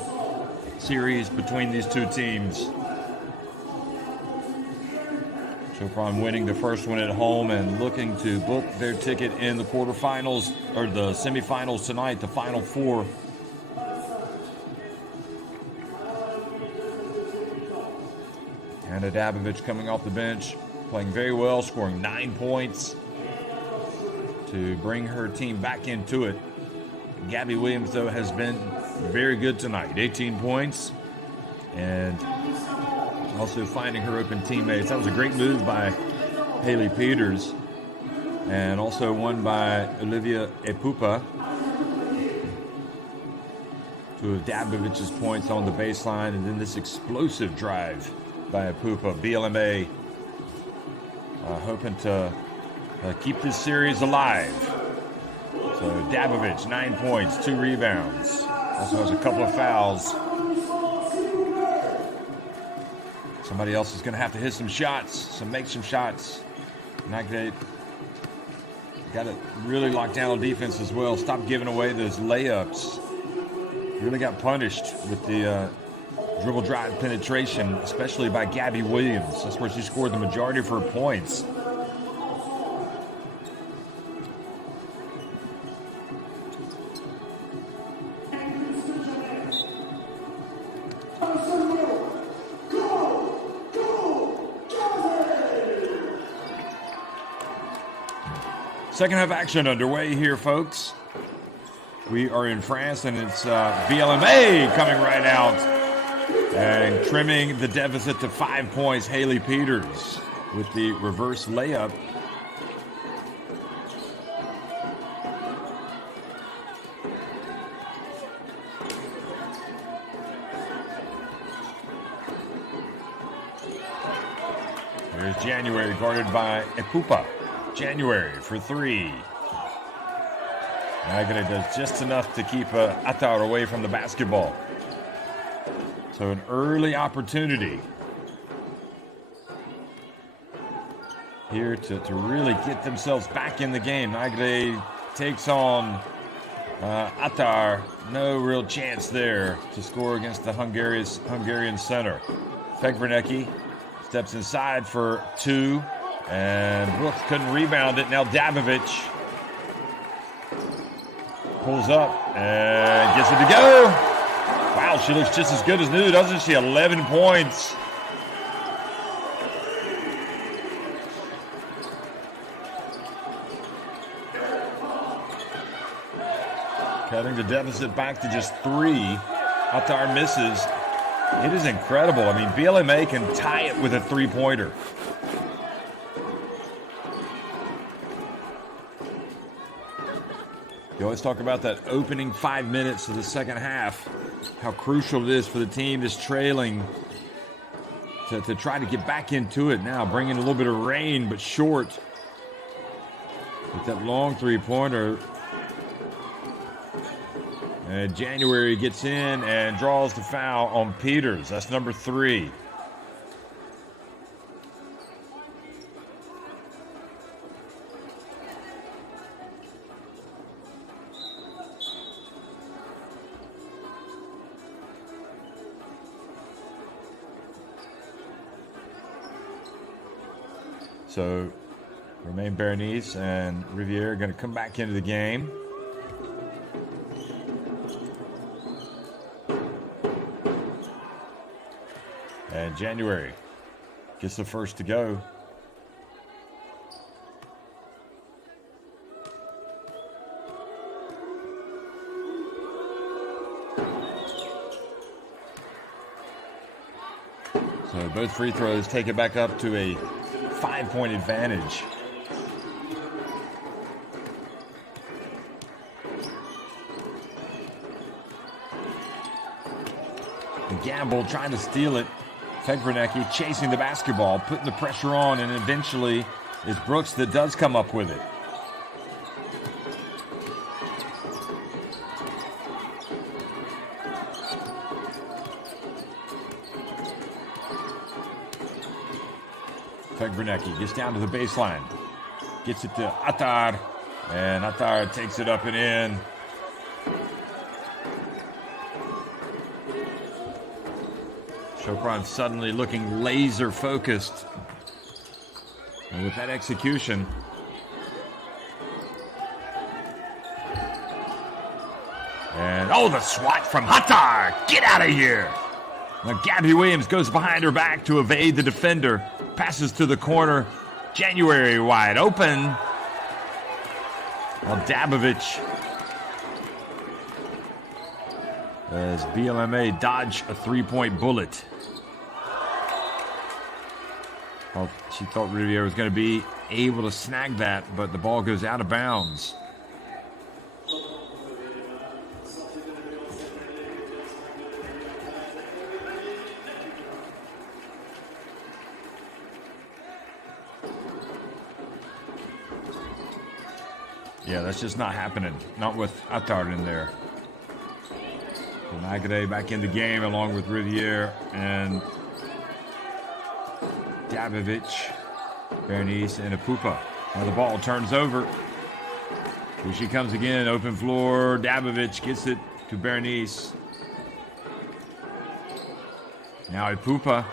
series between these two teams. Sopron winning the first one at home and looking to book their ticket in the quarterfinals, or the semifinals tonight, the Final Four. Anna Dabovich coming off the bench, playing very well, scoring 9 points to bring her team back into it. Gabby Williams, though, has been very good tonight. 18 points, and also finding her open teammates. That was a great move by Haley Peters, and also one by Olivia Epupa. Two of Dabovich's points on the baseline, and then this explosive drive by Epupa. BLMA hoping to keep this series alive. So Dabovich, 9 points, 2 rebounds. Also has a couple of fouls. Somebody else is going to have to hit some shots, make some shots. Nagde got it really locked down on defense as well. Stop giving away those layups. Really got punished with the dribble drive penetration, especially by Gabby Williams. That's where she scored the majority of her points. Second half action underway here, folks. We are in France, and it's BLMA coming right out and trimming the deficit to 5 points. Haley Peters with the reverse layup. There's January, guarded by Epupa. January for 3. Nagde does just enough to keep Attar away from the basketball. So an early opportunity here to really get themselves back in the game. Nagde takes on Attar. No real chance there to score against the Hungarian center. Fekvernecki steps inside for 2. And Brooks couldn't rebound it. Now Dabovich pulls up and gets it to go. Wow, she looks just as good as new, doesn't she? 11 points. Cutting the deficit back to just 3. Attar misses. It is incredible. I mean, BLMA can tie it with a 3-pointer. You always talk about that opening 5 minutes of the second half, how crucial it is for the team that's trailing to try to get back into it now, bringing a little bit of rain, but short. With that long 3-pointer. And January gets in and draws the foul on Peters. That's number 3. So, Romain Berenice and Riviere are going to come back into the game. And January gets the first to go. So both free throws take it back up to a 5-point advantage. And Gamble trying to steal it. Fekvernecki chasing the basketball, putting the pressure on, and eventually it's Brooks that does come up with it. Fekvernecki gets down to the baseline. Gets it to Attar. And Attar takes it up and in. Sopron suddenly looking laser focused. And with that execution, and oh, the swat from Attar! Get out of here! Now Gabby Williams goes behind her back to evade the defender. Passes to the corner. January wide open. Well, Dabovic, as BLMA dodge a three-point bullet. Well, she thought Riviere was going to be able to snag that, but the ball goes out of bounds. Yeah, that's just not happening. Not with Attar in there. So Nagade back in the game along with Riviere and Dabovic, Bernice, and Apupa. Now the ball turns over. Here she comes again, open floor. Dabovic gets it to Bernice. Now Apupa.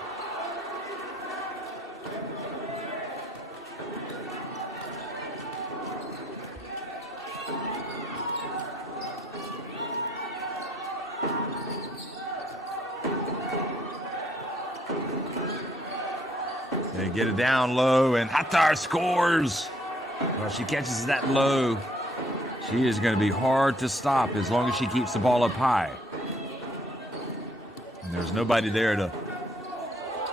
They get it down low, and Attar scores. Well, she catches that low. She is going to be hard to stop as long as she keeps the ball up high. And there's nobody there to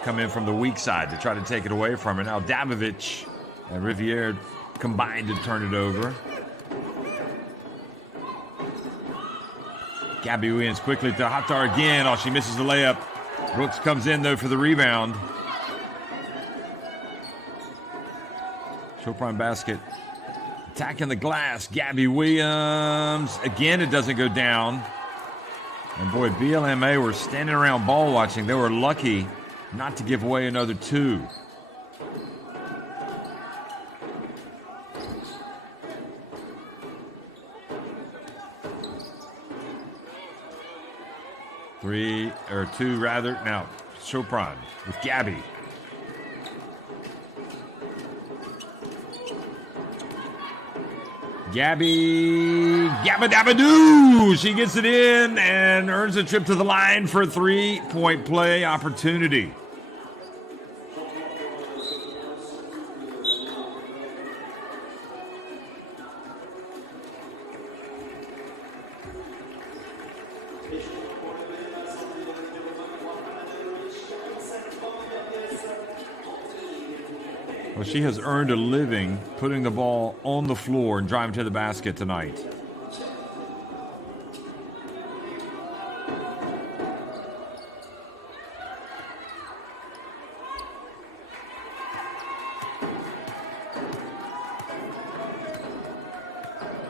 come in from the weak side to try to take it away from her. Now Dabovic and Riviere combined to turn it over. Gabby Williams quickly to Attar again. Oh, she misses the layup. Brooks comes in, though, for the rebound. Sopron basket. Attacking the glass. Gabby Williams. Again, it doesn't go down. And boy, BLMA were standing around ball watching. They were lucky not to give away another two. Two rather. Now, Sopron with Gabby. Gabby, Gabba Dabba Doo! She gets it in and earns a trip to the line for a three-point play opportunity. Well, she has earned a living putting the ball on the floor and driving to the basket tonight.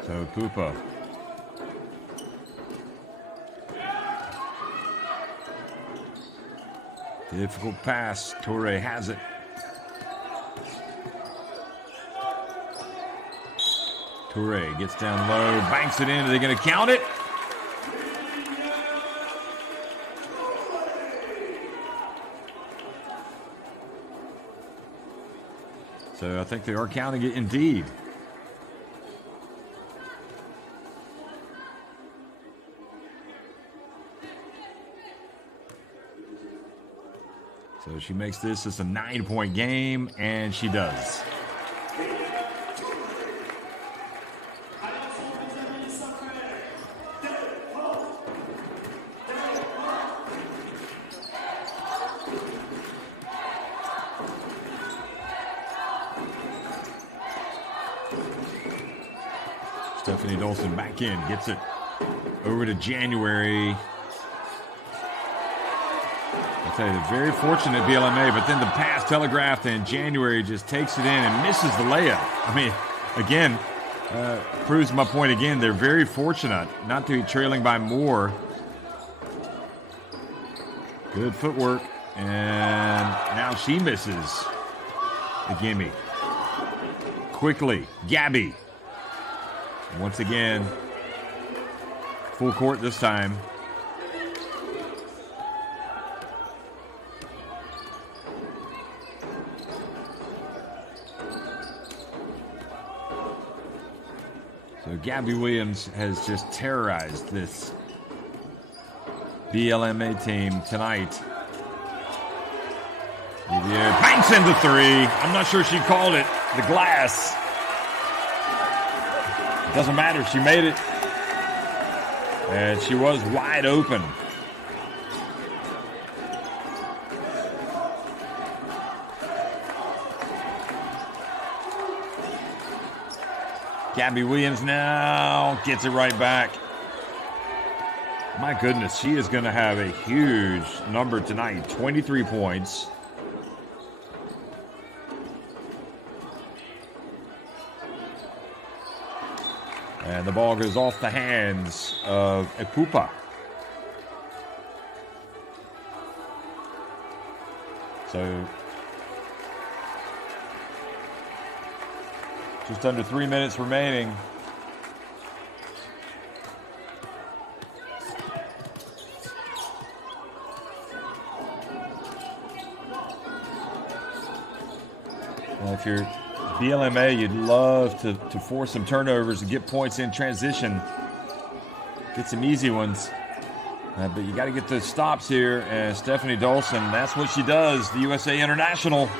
So Pupa. Difficult pass. Toure has it. Toure gets down low, banks it in. Are they going to count it? So I think they are counting it indeed. So she makes this a 9-point game, and she does. Stephanie Dolson back in, gets it over to January. I'll tell you, they're very fortunate BLMA, but then the pass telegraphed and January just takes it in and misses the layup. I mean, again, proves my point again. They're very fortunate not to be trailing by more. Good footwork, and now she misses the gimme. quickly. Gabby. Once again, full court this time. So Gabby Williams has just terrorized this BLMA team tonight. Banks into three. I'm not sure she called it. The glass. It doesn't matter. She made it. And she was wide open. Gabby Williams now gets it right back. My goodness, she is going to have a huge number tonight. 23 points. And the ball goes off the hands of Epupa. So just under 3 minutes remaining. Well, if you're BLMA, you'd love to force some turnovers and get points in transition. Get some easy ones. But you got to get those stops here. And Stephanie Dolson, that's what she does, the USA International.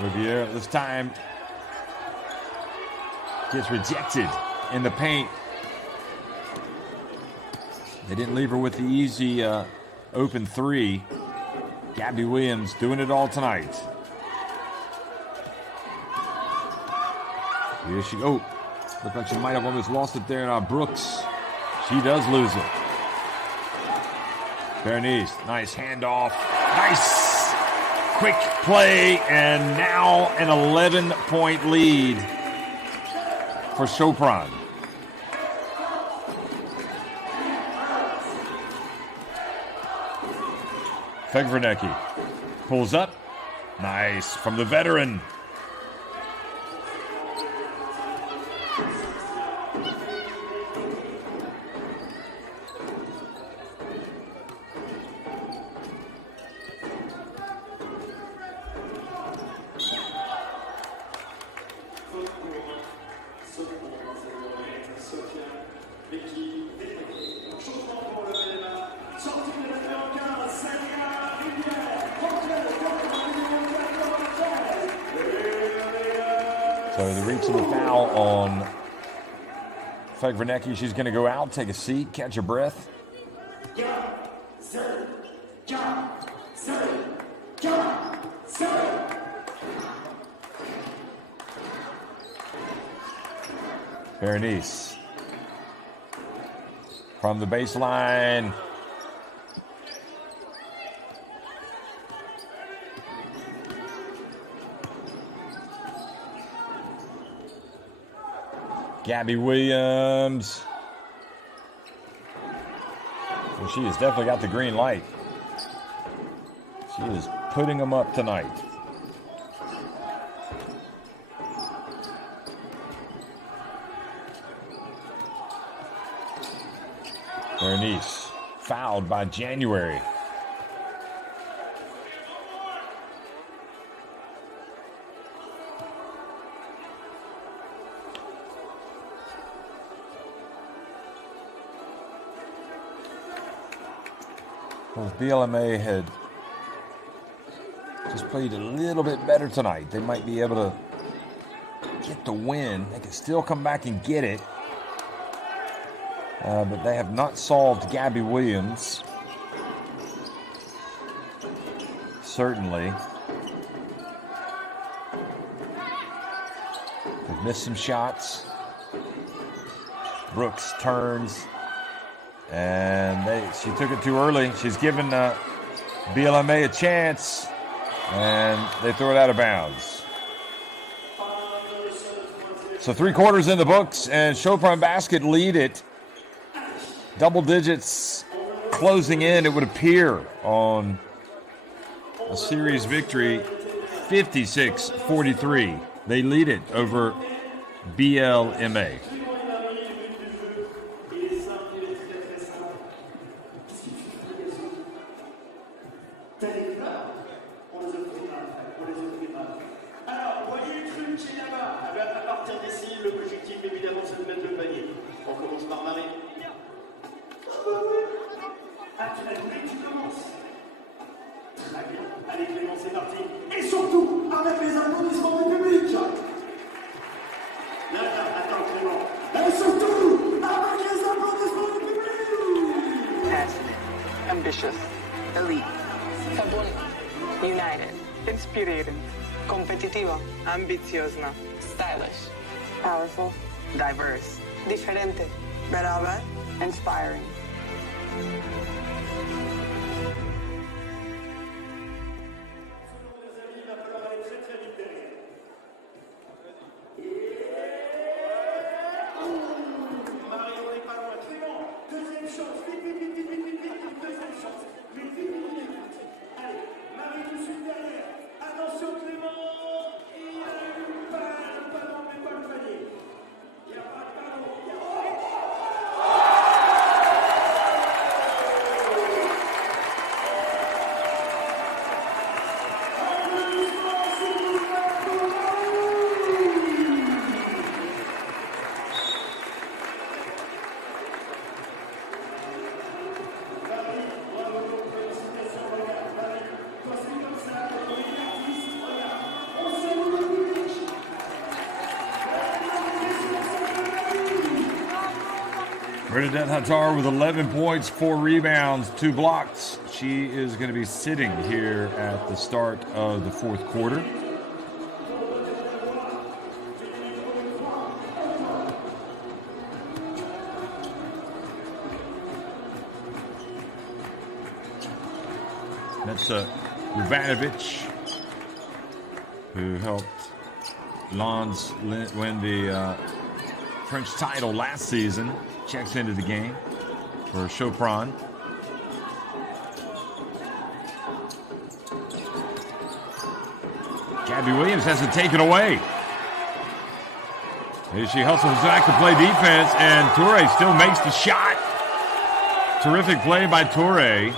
Riviera this time gets rejected in the paint. They didn't leave her with the easy open three. Gabby Williams doing it all tonight. Here she looked like she might have almost lost it there. Now Brooks, she does lose it. Bernice, nice handoff. Nice quick play, and now an 11-point lead for Sopron. Fegvernecki pulls up. Nice from the veteran. So the reach of the foul on Fegvernecki. She's going to go out, take a seat, catch her breath. Berenice from the baseline. Gabby Williams. Well, she has definitely got the green light. She is putting them up tonight. Berenice fouled by January. Well, if BLMA had just played a little bit better tonight, they might be able to get the win. They can still come back and get it. But they have not solved Gabby Williams. Certainly. They've missed some shots. Brooks turns. And she took it too early. She's given BLMA a chance. And they throw it out of bounds. So 3 quarters in the books, and Sopron Basket lead it. Double digits closing in, it would appear, on a series victory, 56-43. They lead it over BLMA. Ambitious, elite, sabon, united, inspirating, competitiva, ambiciozna, stylish, powerful, diverse, diferente, beraber, inspiring. Bernadette Hattar with 11 points, 4 rebounds, 2 blocks. She is going to be sitting here at the start of the 4th quarter. That's Ivanovic, who helped Lens win the French title last season. Checks into the game for Sopron. Gabby Williams has to take it away. As she hustles back to play defense, and Toure still makes the shot. Terrific play by Toure.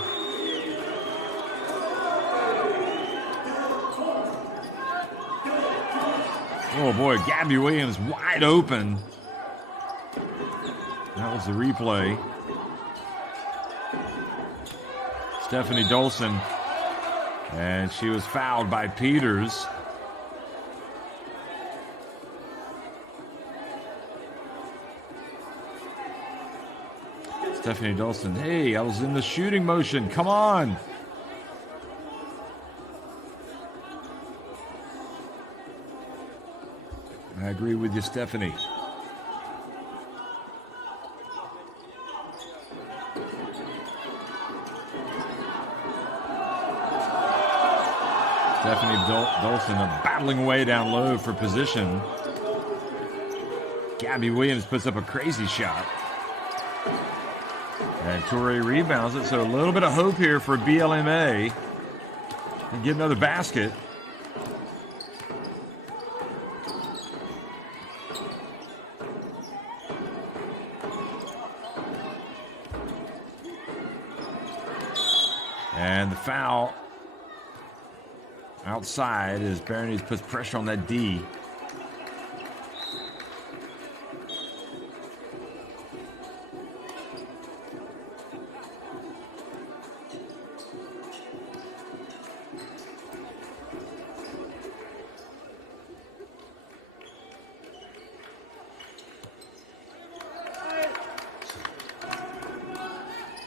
Oh boy, Gabby Williams wide open. That was the replay. Stephanie Dolson. And she was fouled by Peters. Stephanie Dolson, hey, I was in the shooting motion. Come on. I agree with you, Stephanie. Stephanie Dolson battling away down low for position. Gabby Williams puts up a crazy shot. And Toure rebounds it, so a little bit of hope here for BLMA. And get another basket. And the foul outside as Berenice puts pressure on that D.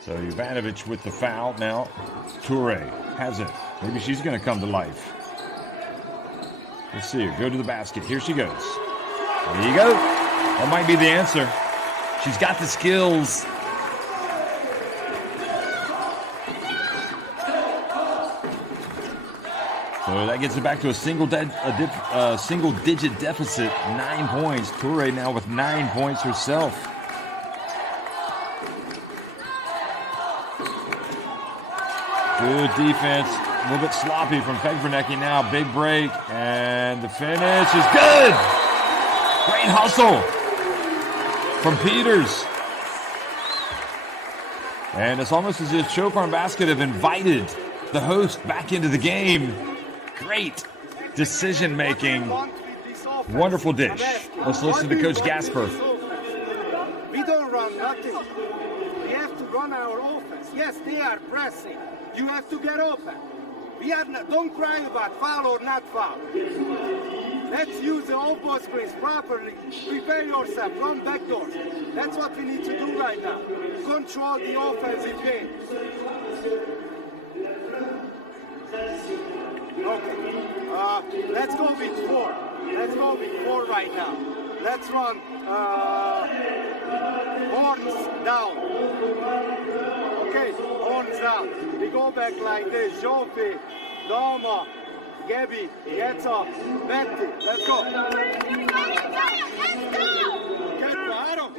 So Ivanovic with the foul now. Toure has it. Maybe she's going to come to life. Let's see her go to the basket. Here she goes. There you go. That might be the answer. She's got the skills. So that gets it back to a single-digit deficit, 9 points. Toure now with 9 points herself. Good defense. A little bit sloppy from Fegvernecki now. Big break. And the finish is good. Great hustle from Peters. And it's almost as if Sopron Basket have invited the host back into the game. Great decision making. Wonderful dish. Let's listen to Coach Gasper. We don't run nothing. We have to run our offense. Yes, they are pressing. You have to get open. We are not, don't cry about foul or not foul. Let's use the off-ball screens properly. Prepare yourself. Run back doors. That's what we need to do right now. Control the offensive game. Okay. Let's go with 4. Let's go with 4 right now. Let's run horns down. Okay, horns down. We go back like this. Jopi, Doma, Gabi, Getza, Betty. Let's go. Get bottom.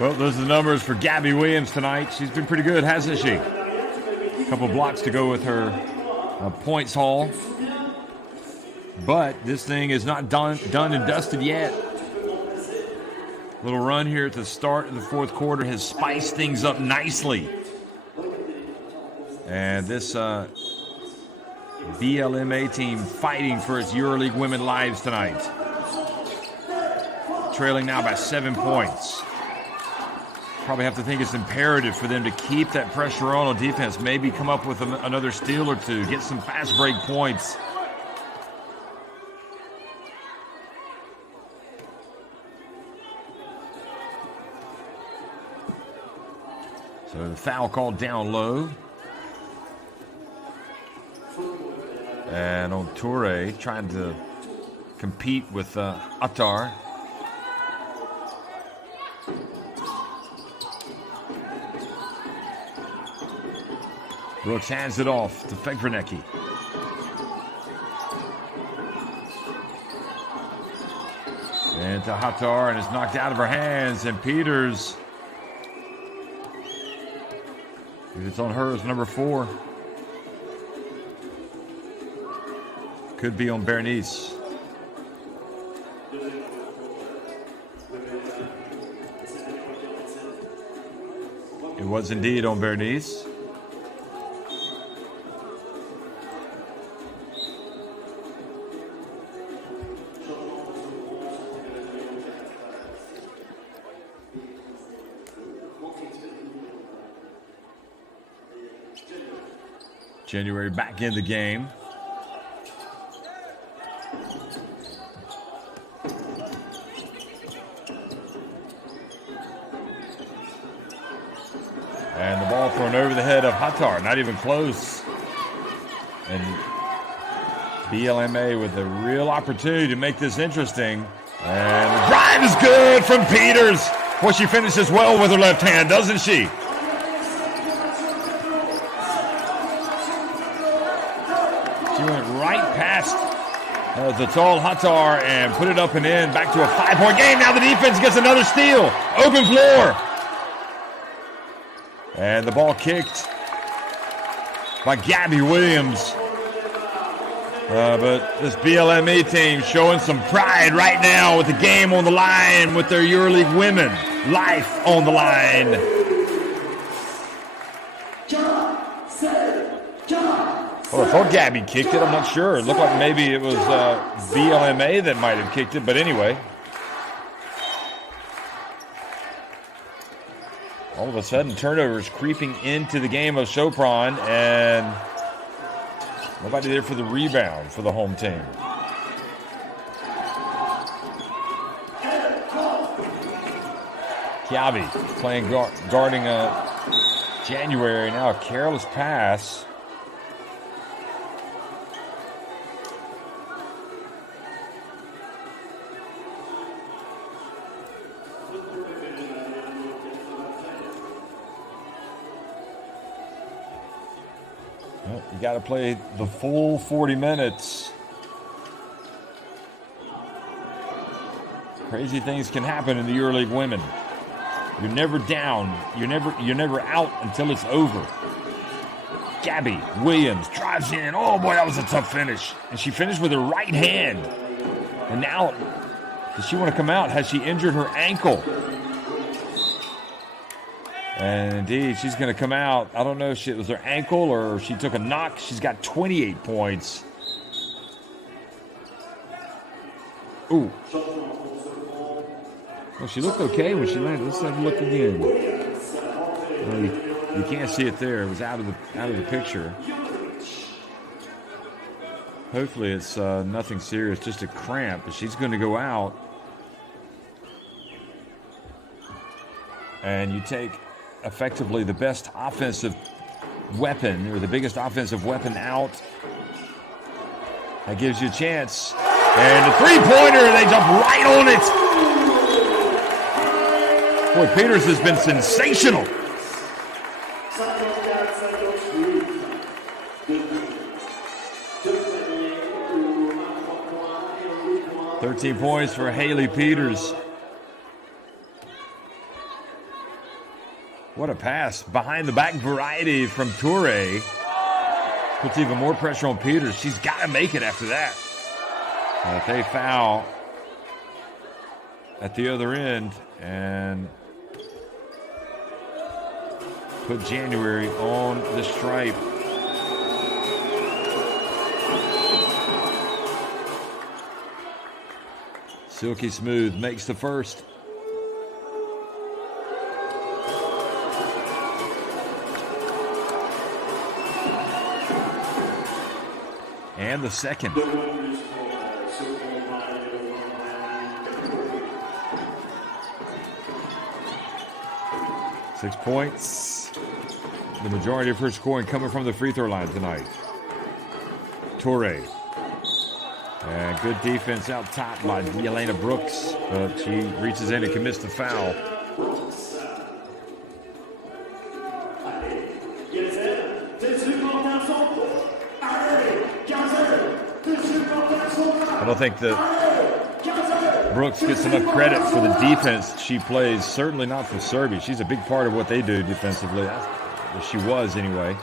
Well, those are the numbers for Gabby Williams tonight. She's been pretty good, hasn't she? A couple blocks to go with her points haul. But this thing is not done and dusted yet. Little run here at the start of the fourth quarter has spiced things up nicely. And this BLMA team fighting for its EuroLeague women lives tonight. Trailing now by 7 points. Probably have to think it's imperative for them to keep that pressure on defense. Maybe come up with another steal or two. Get some fast break points. So the foul called down low. And on Toure, trying to compete with Attar. Brooks hands it off to Fegvernecki. And to Hattar, and it's knocked out of her hands. And Peters, it's on her as number 4. Could be on Bernice. It was indeed on Bernice. January back in the game. And the ball thrown over the head of Hattar, not even close. And BLMA with a real opportunity to make this interesting. And the drive is good from Peters. Well, she finishes well with her left hand, doesn't she? Went right past the tall Hattar and put it up and in. Back to a 5-point game. Now the defense gets another steal. Open floor. And the ball kicked by Gabby Williams. But this BLMA team showing some pride right now with the game on the line, with their EuroLeague women. Life on the line. Well, I thought Gabby kicked it. I'm not sure. It looked like maybe it was BLMA that might have kicked it. But anyway. All of a sudden, turnovers creeping into the game of Sopron. And nobody there for the rebound for the home team. Kiabi playing guarding January. Now a careless pass. Well, you got to play the full 40 minutes. Crazy things can happen in the EuroLeague women. You're never down. You're never out until it's over. Gabby Williams drives in. Oh boy, that was a tough finish. And she finished with her right hand. And now, does she want to come out? Has she injured her ankle? And indeed, she's going to come out. I don't know if it was her ankle or she took a knock. She's got 28 points. Ooh. Well, she looked okay when she landed. Let's have a look again. Well, you can't see it there. It was out of the picture. Hopefully it's nothing serious, just a cramp. But she's going to go out. And you take effectively the best offensive weapon, or the biggest offensive weapon out. That gives you a chance. And the three-pointer, they jump right on it. Boy, Peters has been sensational. "13 points for Haley Peters." What a pass. Behind the back variety from Toure. Puts even more pressure on Peters. She's got to make it after that. They foul at the other end and put January on the stripe. Silky Smooth makes the first. And the second. Six points. The majority of her scoring coming from the free throw line tonight. Toure. And good defense out top by Yelena Brooks. But she reaches in and commits the foul. I don't think that Brooks gets enough credit for the defense she plays. Certainly not for Serbia. She's a big part of what they do defensively. She was anyway.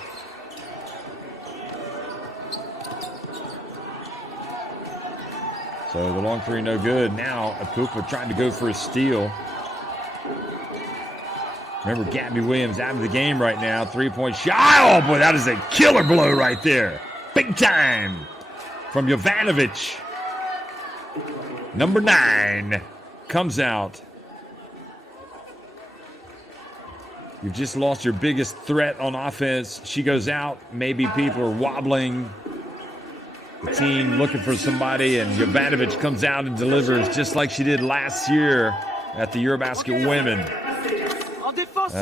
So the long three no good. Now Apupa trying to go for a steal. Remember, Gabby Williams out of the game right now. 3-point shot. Oh boy, that is a killer blow right there. Big time from Jovanovic. Number 9 comes out. You've just lost your biggest threat on offense. She goes out. Maybe people are wobbling. The team looking for somebody, and Jovanovic comes out and delivers just like she did last year at the Eurobasket Women.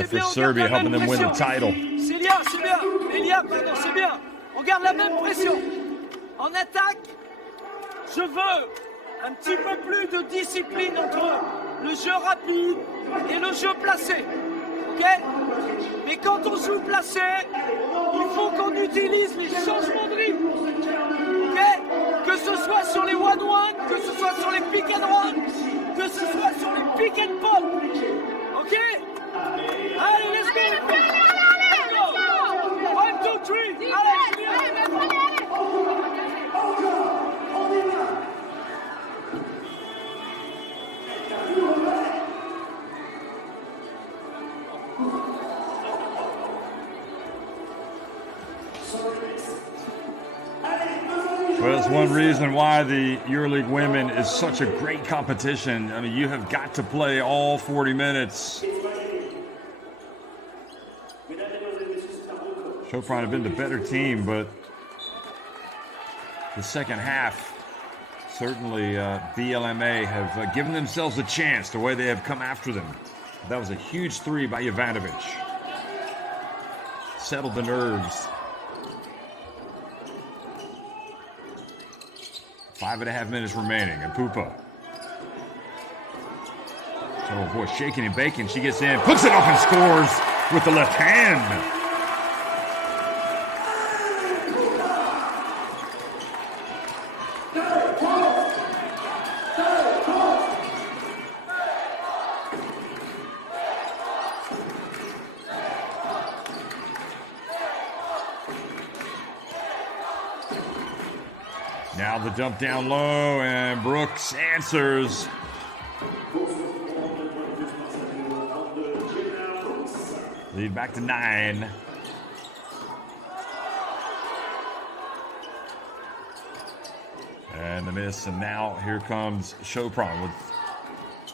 For Serbia, helping them win the title. C'est bien, c'est bien. Elia, pardon, c'est bien. On garde la même pression. En attaque, je veux un petit peu plus de discipline entre le jeu rapide et le jeu placé. Ok? Mais quand on joue placé, il faut qu'on utilise les changements de rythme. Ok? Que ce soit sur les one-one, que ce soit sur les pick and roll, que ce soit sur les pick and pop. Ok? Allez, let's go! Let's go! 1, 2, 3! Allez, Well, it's one reason why the EuroLeague Women is such a great competition. I mean, you have got to play all 40 minutes. Sopron have been the better team, but the second half, certainly BLMA have given themselves a chance the way they have come after them. That was a huge three by Jovanovic. Settled the nerves. 5.5 minutes remaining. And Pupa. Oh boy, shaking and baking. She gets in, puts it up and scores with the left hand. Now the dump down low, and Brooks answers. Lead back to 9. And the miss, and now here comes Sopron with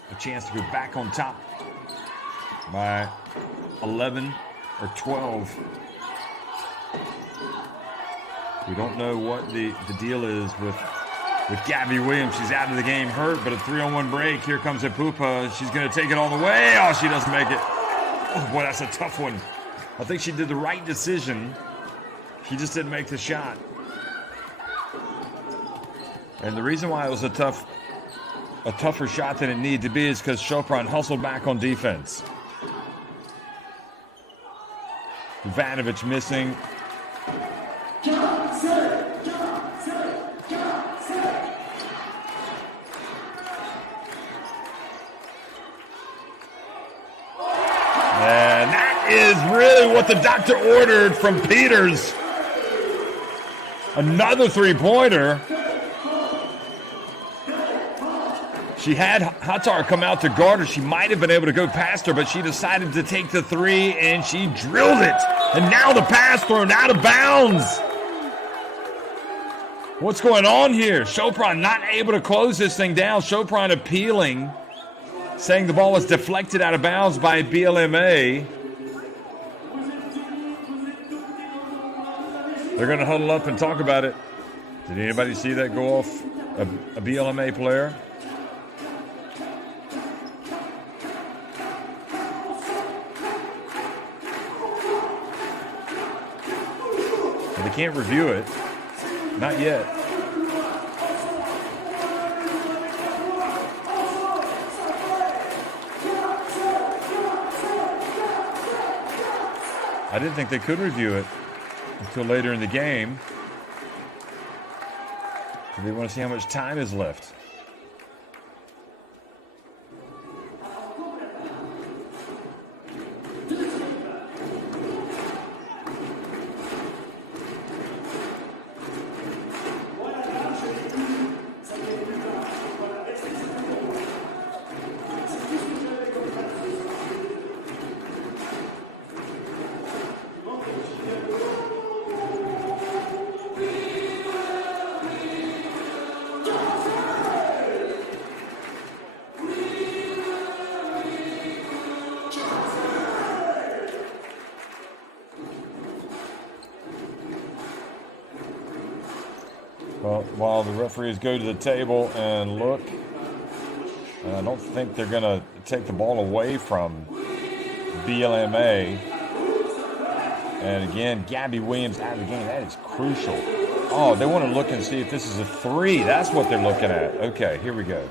a chance to go back on top by 11 or 12. We don't know what the deal is with Gabby Williams. She's out of the game hurt, but a 3-on-1 break. Here comes Epupa. She's going to take it all the way. Oh, she doesn't make it. Oh, boy, that's a tough one. I think she did the right decision. She just didn't make the shot. And the reason why it was a tougher shot than it needed to be is because Sopron hustled back on defense. Ivanovic missing. And that is really what the doctor ordered from Peters. Another three-pointer. She had Hatar come out to guard her. She might have been able to go past her, but she decided to take the three, and she drilled it. And now the pass thrown out of bounds. What's going on here? Sopron not able to close this thing down. Sopron appealing, saying the ball was deflected out of bounds by BLMA. They're going to huddle up and talk about it. Did anybody see that go off a BLMA player? They can't review it. Not yet. I didn't think they could review it until later in the game. So they want to see how much time is left. Well, while the referees go to the table and look, I don't think they're going to take the ball away from BLMA. And again, Gabby Williams out of the game. That is crucial. Oh, they want to look and see if this is a three. That's what they're looking at. Okay, here we go.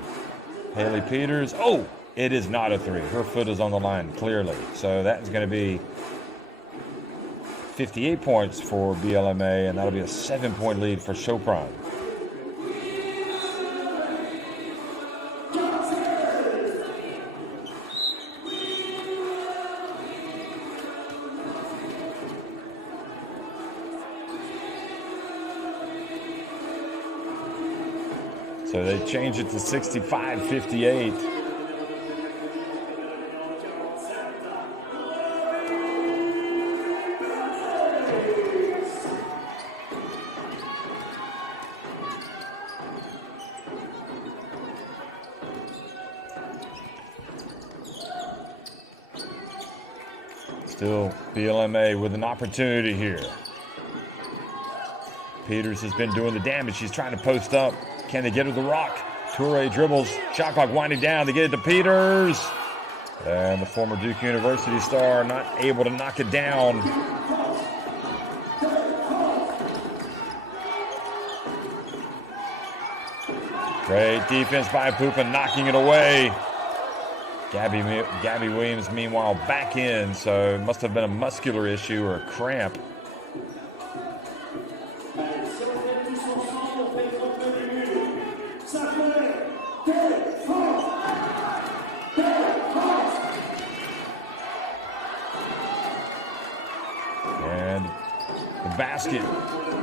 Haley Peters. Oh, it is not a three. Her foot is on the line, clearly. So that is going to be 58 points for BLMA, and that'll be a 7-point lead for Sopron. So they change it to 65-58. Still BLMA with an opportunity here. Peters has been doing the damage. She's trying to post up. Can they get her the rock? Toure dribbles. Shot clock winding down. They get it to Peters. And the former Duke University star not able to knock it down. Great defense by Pupa, knocking it away. Gabby Williams, meanwhile, back in, so it must have been a muscular issue or a cramp. And The basket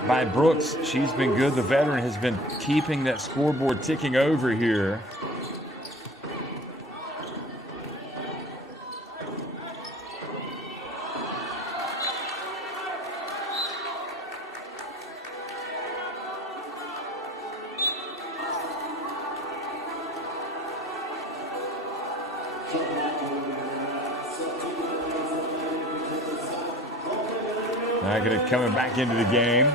by Brooks. She's been good. The veteran has been keeping that scoreboard ticking over here. Nagata coming back into the game.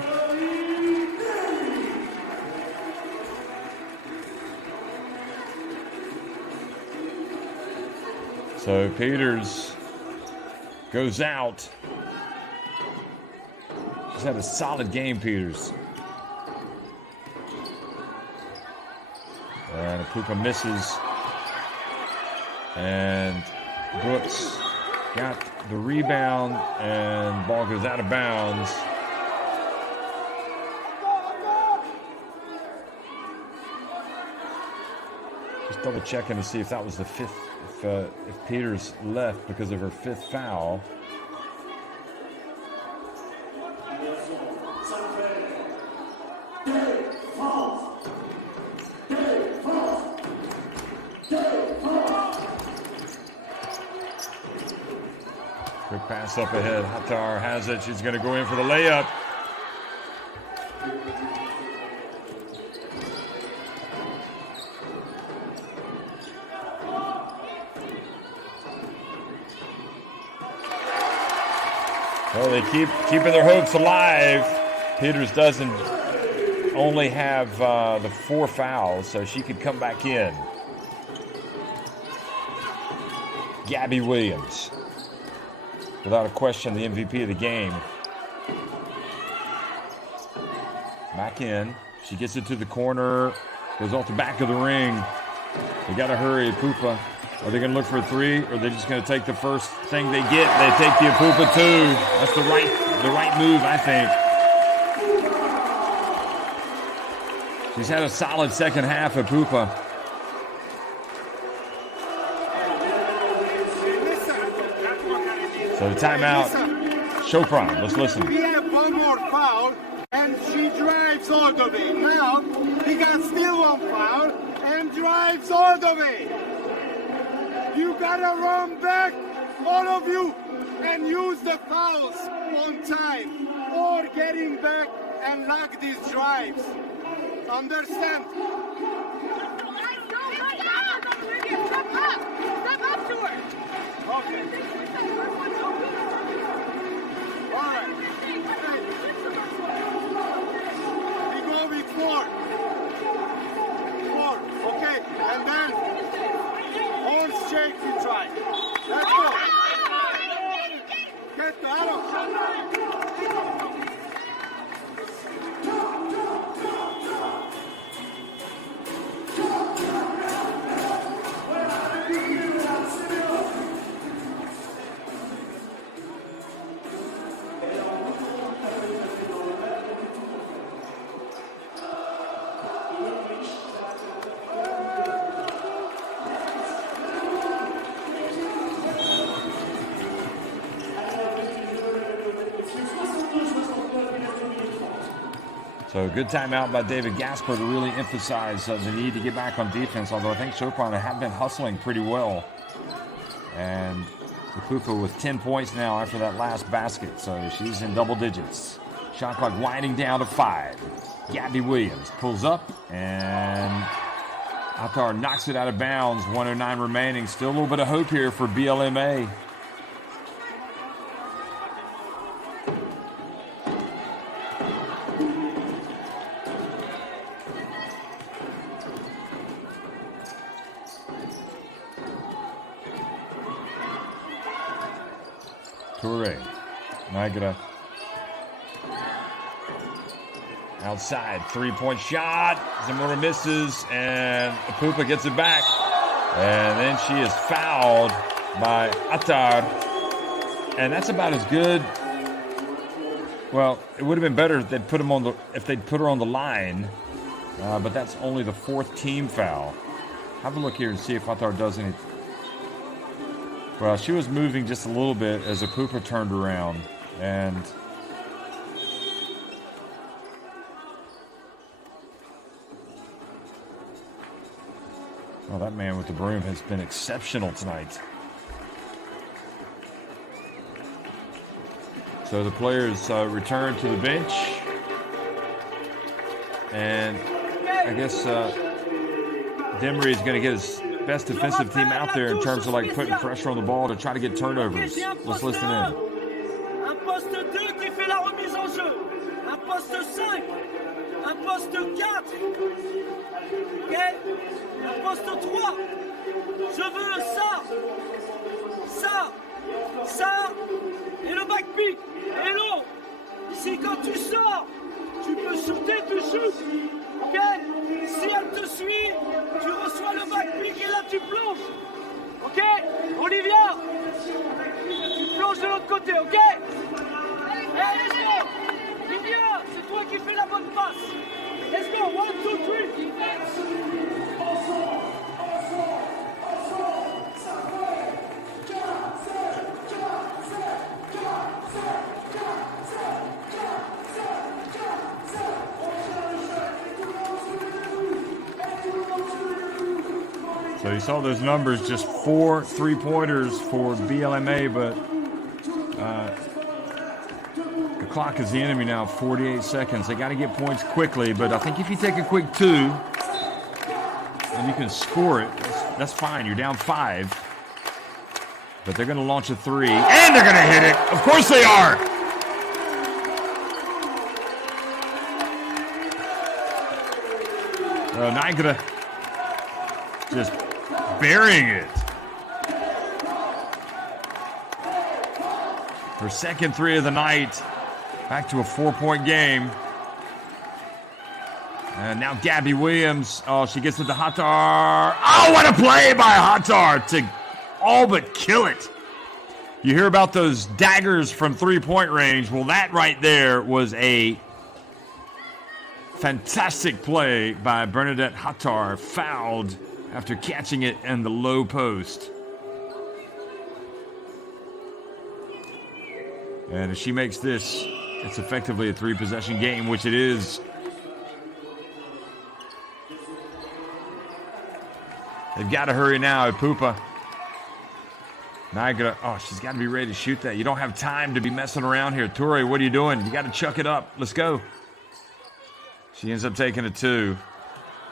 So Peters goes out. She's had a solid game, Peters. And Apupa misses. And Brooks got the rebound, and ball goes out of bounds. Just double checking to see if that was the fifth, if Peters left because of her fifth foul. Quick pass up ahead. Hattar has it. She's going to go in for the layup. Well, they keeping their hopes alive. Peters doesn't only have the 4 fouls, so she could come back in. Gabby Williams, without a question, the MVP of the game. Back in. She gets it to the corner. Goes off the back of the ring. They got to hurry. Apupa. Are they going to look for a 3, or are they just going to take the first thing they get? They take the Apupa 2. That's the right move, I think. She's had a solid second half, Apupa. So the timeout. Sopron, let's listen. We have one more foul, and she drives all the way. Now, we got still 1 foul, and drives all the way. You gotta run back, all of you, and use the fouls on time, or getting back and lock these drives. Understand? Step up to her. Okay. All right. We go with 4. 4. Okay. And then horse shake we try. Let's go. Get the arrow. So good timeout by David Gasper to really emphasize the need to get back on defense, although I think Sopron have been hustling pretty well. And Apupa with 10 points now after that last basket, so she's in double digits. Shot clock winding down to 5. Gabby Williams pulls up, and Hattar knocks it out of bounds. 1:09 remaining. Still a little bit of hope here for BLMA. Toure. Nagata. Outside. 3-point shot. Zamora misses. And Apupa gets it back. And then she is fouled by Hattar. And that's about as good. Well, it would have been better if they'd put her on the line. But that's only the 4th team foul. Have a look here and see if Hattar does anything. Well, she was moving just a little bit as Apupa turned around, and Oh, that man with the broom has been exceptional tonight. So the players return to the bench. And I guess Demery is going to get his best defensive team out there in terms of like putting pressure on the ball to try to get turnovers. Let's listen in. Un poste 2 qui fait la remise en jeu. Un poste 5. Un poste 4. Ok? Un poste 3. Je veux ça. Ça. Ça. Et le back pick. Et l'eau. Ici, quand tu sors, tu peux shooter, tu shootes. Ok? Si elle te suit, tu reçois le back pick et là tu plonges. Ok? Olivia, tu plonges de l'autre côté, ok? Hey, let's go! Olivia, c'est toi qui fais la bonne passe. Let's go, 1, 2, 3. So you saw those numbers, just 4 3-pointers for BLMA, but the clock is the enemy now, 48 seconds. They got to get points quickly, but I think if you take a quick 2 and you can score it, that's fine. You're down 5, but they're going to launch a 3, and they're going to hit it. Of course they are. Niagara just burying it. Her second 3 of the night. Back to a 4-point game. And now Gabby Williams. Oh, she gets it to Hattar. Oh, what a play by Hattar to all but kill it. You hear about those daggers from 3-point range. Well, that right there was a fantastic play by Bernadette Hattar, fouled after catching it in the low post. And if she makes this, it's effectively a 3-possession game, which it is. They've got to hurry now, Ipupa. Niagara, oh, she's got to be ready to shoot that. You don't have time to be messing around here. Toure, what are you doing? You got to chuck it up. Let's go. She ends up taking a 2.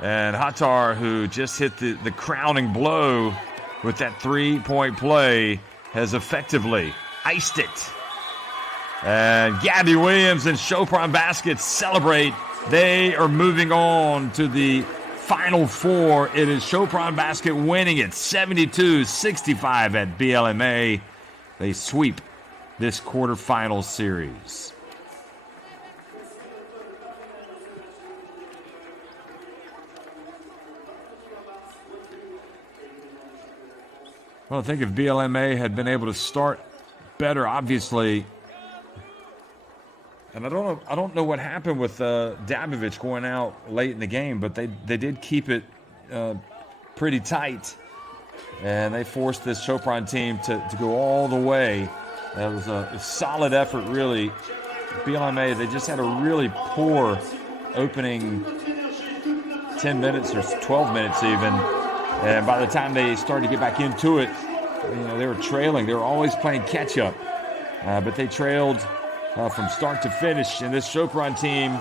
And Hattar, who just hit the crowning blow with that 3-point play, has effectively iced it. And Gabby Williams and Sopron Baskets celebrate. They are moving on to the Final 4. It is Sopron Basket winning it 72-65 at BLMA. They sweep this quarterfinal series. Well, I think if BLMA had been able to start better, obviously, and I don't know what happened with Dabovich going out late in the game, but they did keep it pretty tight, and they forced this Sopron team to go all the way. It was a solid effort, really. BLMA, they just had a really poor opening 10 minutes or 12 minutes even. And by the time they started to get back into it, they were trailing. They were always playing catch-up. But they trailed from start to finish. And this Sopron team,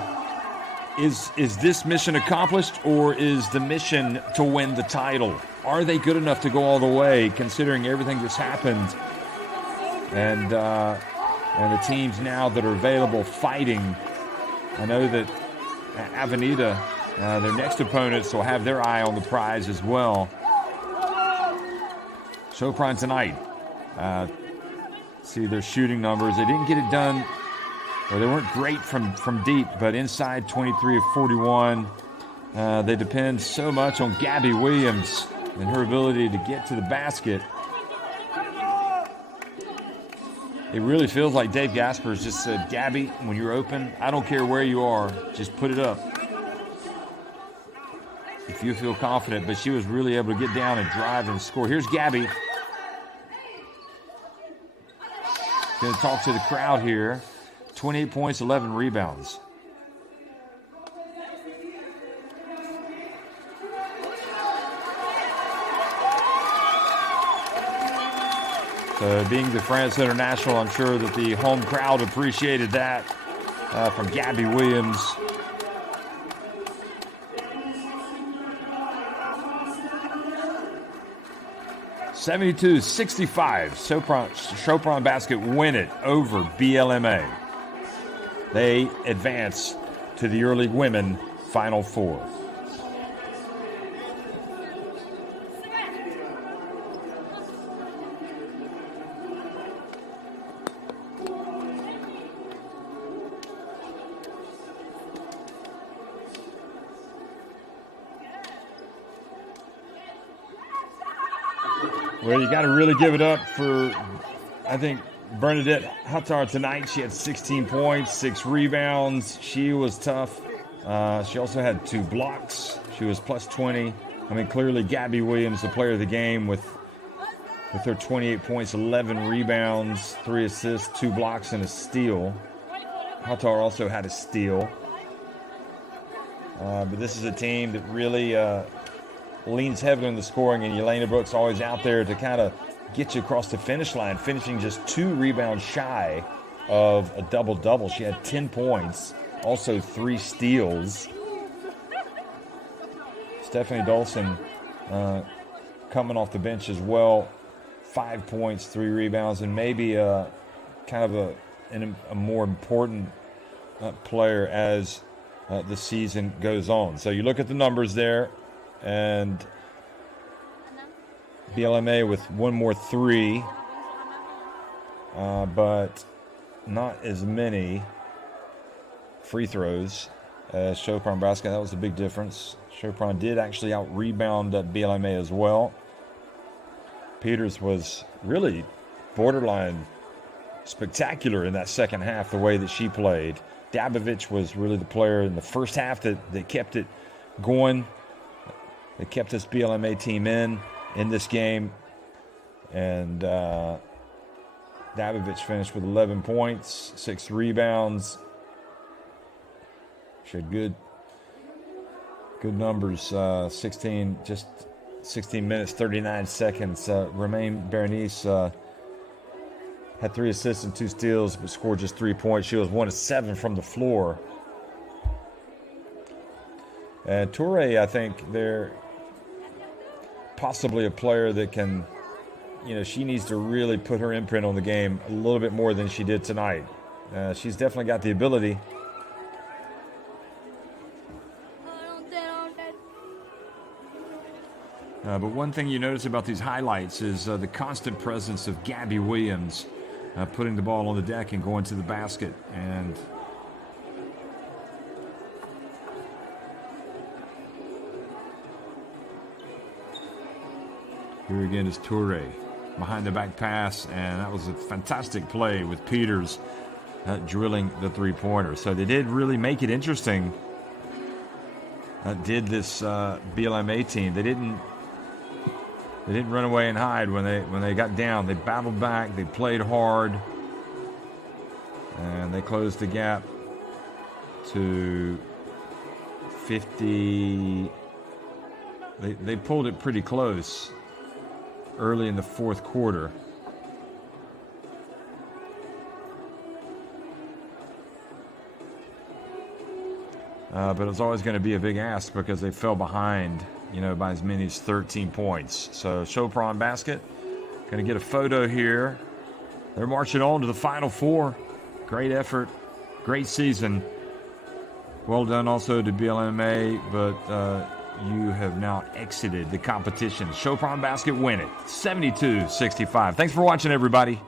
is this mission accomplished, or is the mission to win the title? Are they good enough to go all the way, considering everything that's happened? And the teams now that are available fighting. I know that Avenida, their next opponents, will have their eye on the prize as well. Sopron tonight. See their shooting numbers. They didn't get it done, or they weren't great from deep, but inside 23 of 41. They depend so much on Gabby Williams and her ability to get to the basket. It really feels like Dave Gaspers just said, Gabby, when you're open, I don't care where you are, just put it up if you feel confident. But she was really able to get down and drive and score. Here's Gabby. Going to talk to the crowd here. 28 points, 11 rebounds. So being the France International, I'm sure that the home crowd appreciated that from Gabby Williams. (72-65). Sopron Basket win it over BLMA. They advance to the EuroLeague Women Final Four. Well, you got to really give it up for, I think, Bernadette Hattar tonight. She had 16 points, 6 rebounds. She was tough. She also had 2 blocks. She was plus 20. I mean, clearly Gabby Williams, the player of the game, with her 28 points, 11 rebounds, 3 assists, 2 blocks, and a steal. Hattar also had a steal. But this is a team that really leans heavily on the scoring, and Elena Brooks always out there to kind of get you across the finish line, finishing just 2 rebounds shy of a double-double. She had 10 points, also 3 steals. Stephanie Dolson coming off the bench as well, 5 points, 3 rebounds, and maybe kind of a more important player as the season goes on. So you look at the numbers there, and BLMA with 1 more 3, but not as many free throws as Sopron Basket. That was a big difference. Sopron did actually out-rebound BLMA as well. Peters was really borderline spectacular in that second half, the way that she played. Dabovich was really the player in the first half that kept it going. They kept this BLMA team in this game. And Dabovich finished with 11 points, 6 rebounds. She had good numbers. 16 minutes, 39 seconds. Romaine Berenice had 3 assists and 2 steals, but scored just 3 points. She was 1 of 7 from the floor. And Toure, I think they're possibly a player that can, she needs to really put her imprint on the game a little bit more than she did tonight. She's definitely got the ability. But one thing you notice about these highlights is the constant presence of Gabby Williams putting the ball on the deck and going to the basket. And here again is Toure behind the back pass, and that was a fantastic play with Peters drilling the 3-pointer. So they did really make it interesting. Did this BLMA team? They didn't run away and hide when they got down. They battled back. They played hard, and they closed the gap to 50. They pulled it pretty close early in the fourth quarter. But it was always going to be a big ask because they fell behind, by as many as 13 points. So Sopron Basket going to get a photo here. They're marching on to the Final Four. Great effort, great season. Well done also to BLMA, but you have now exited the competition. Sopron Basket win it, 72-65. Thanks for watching, everybody.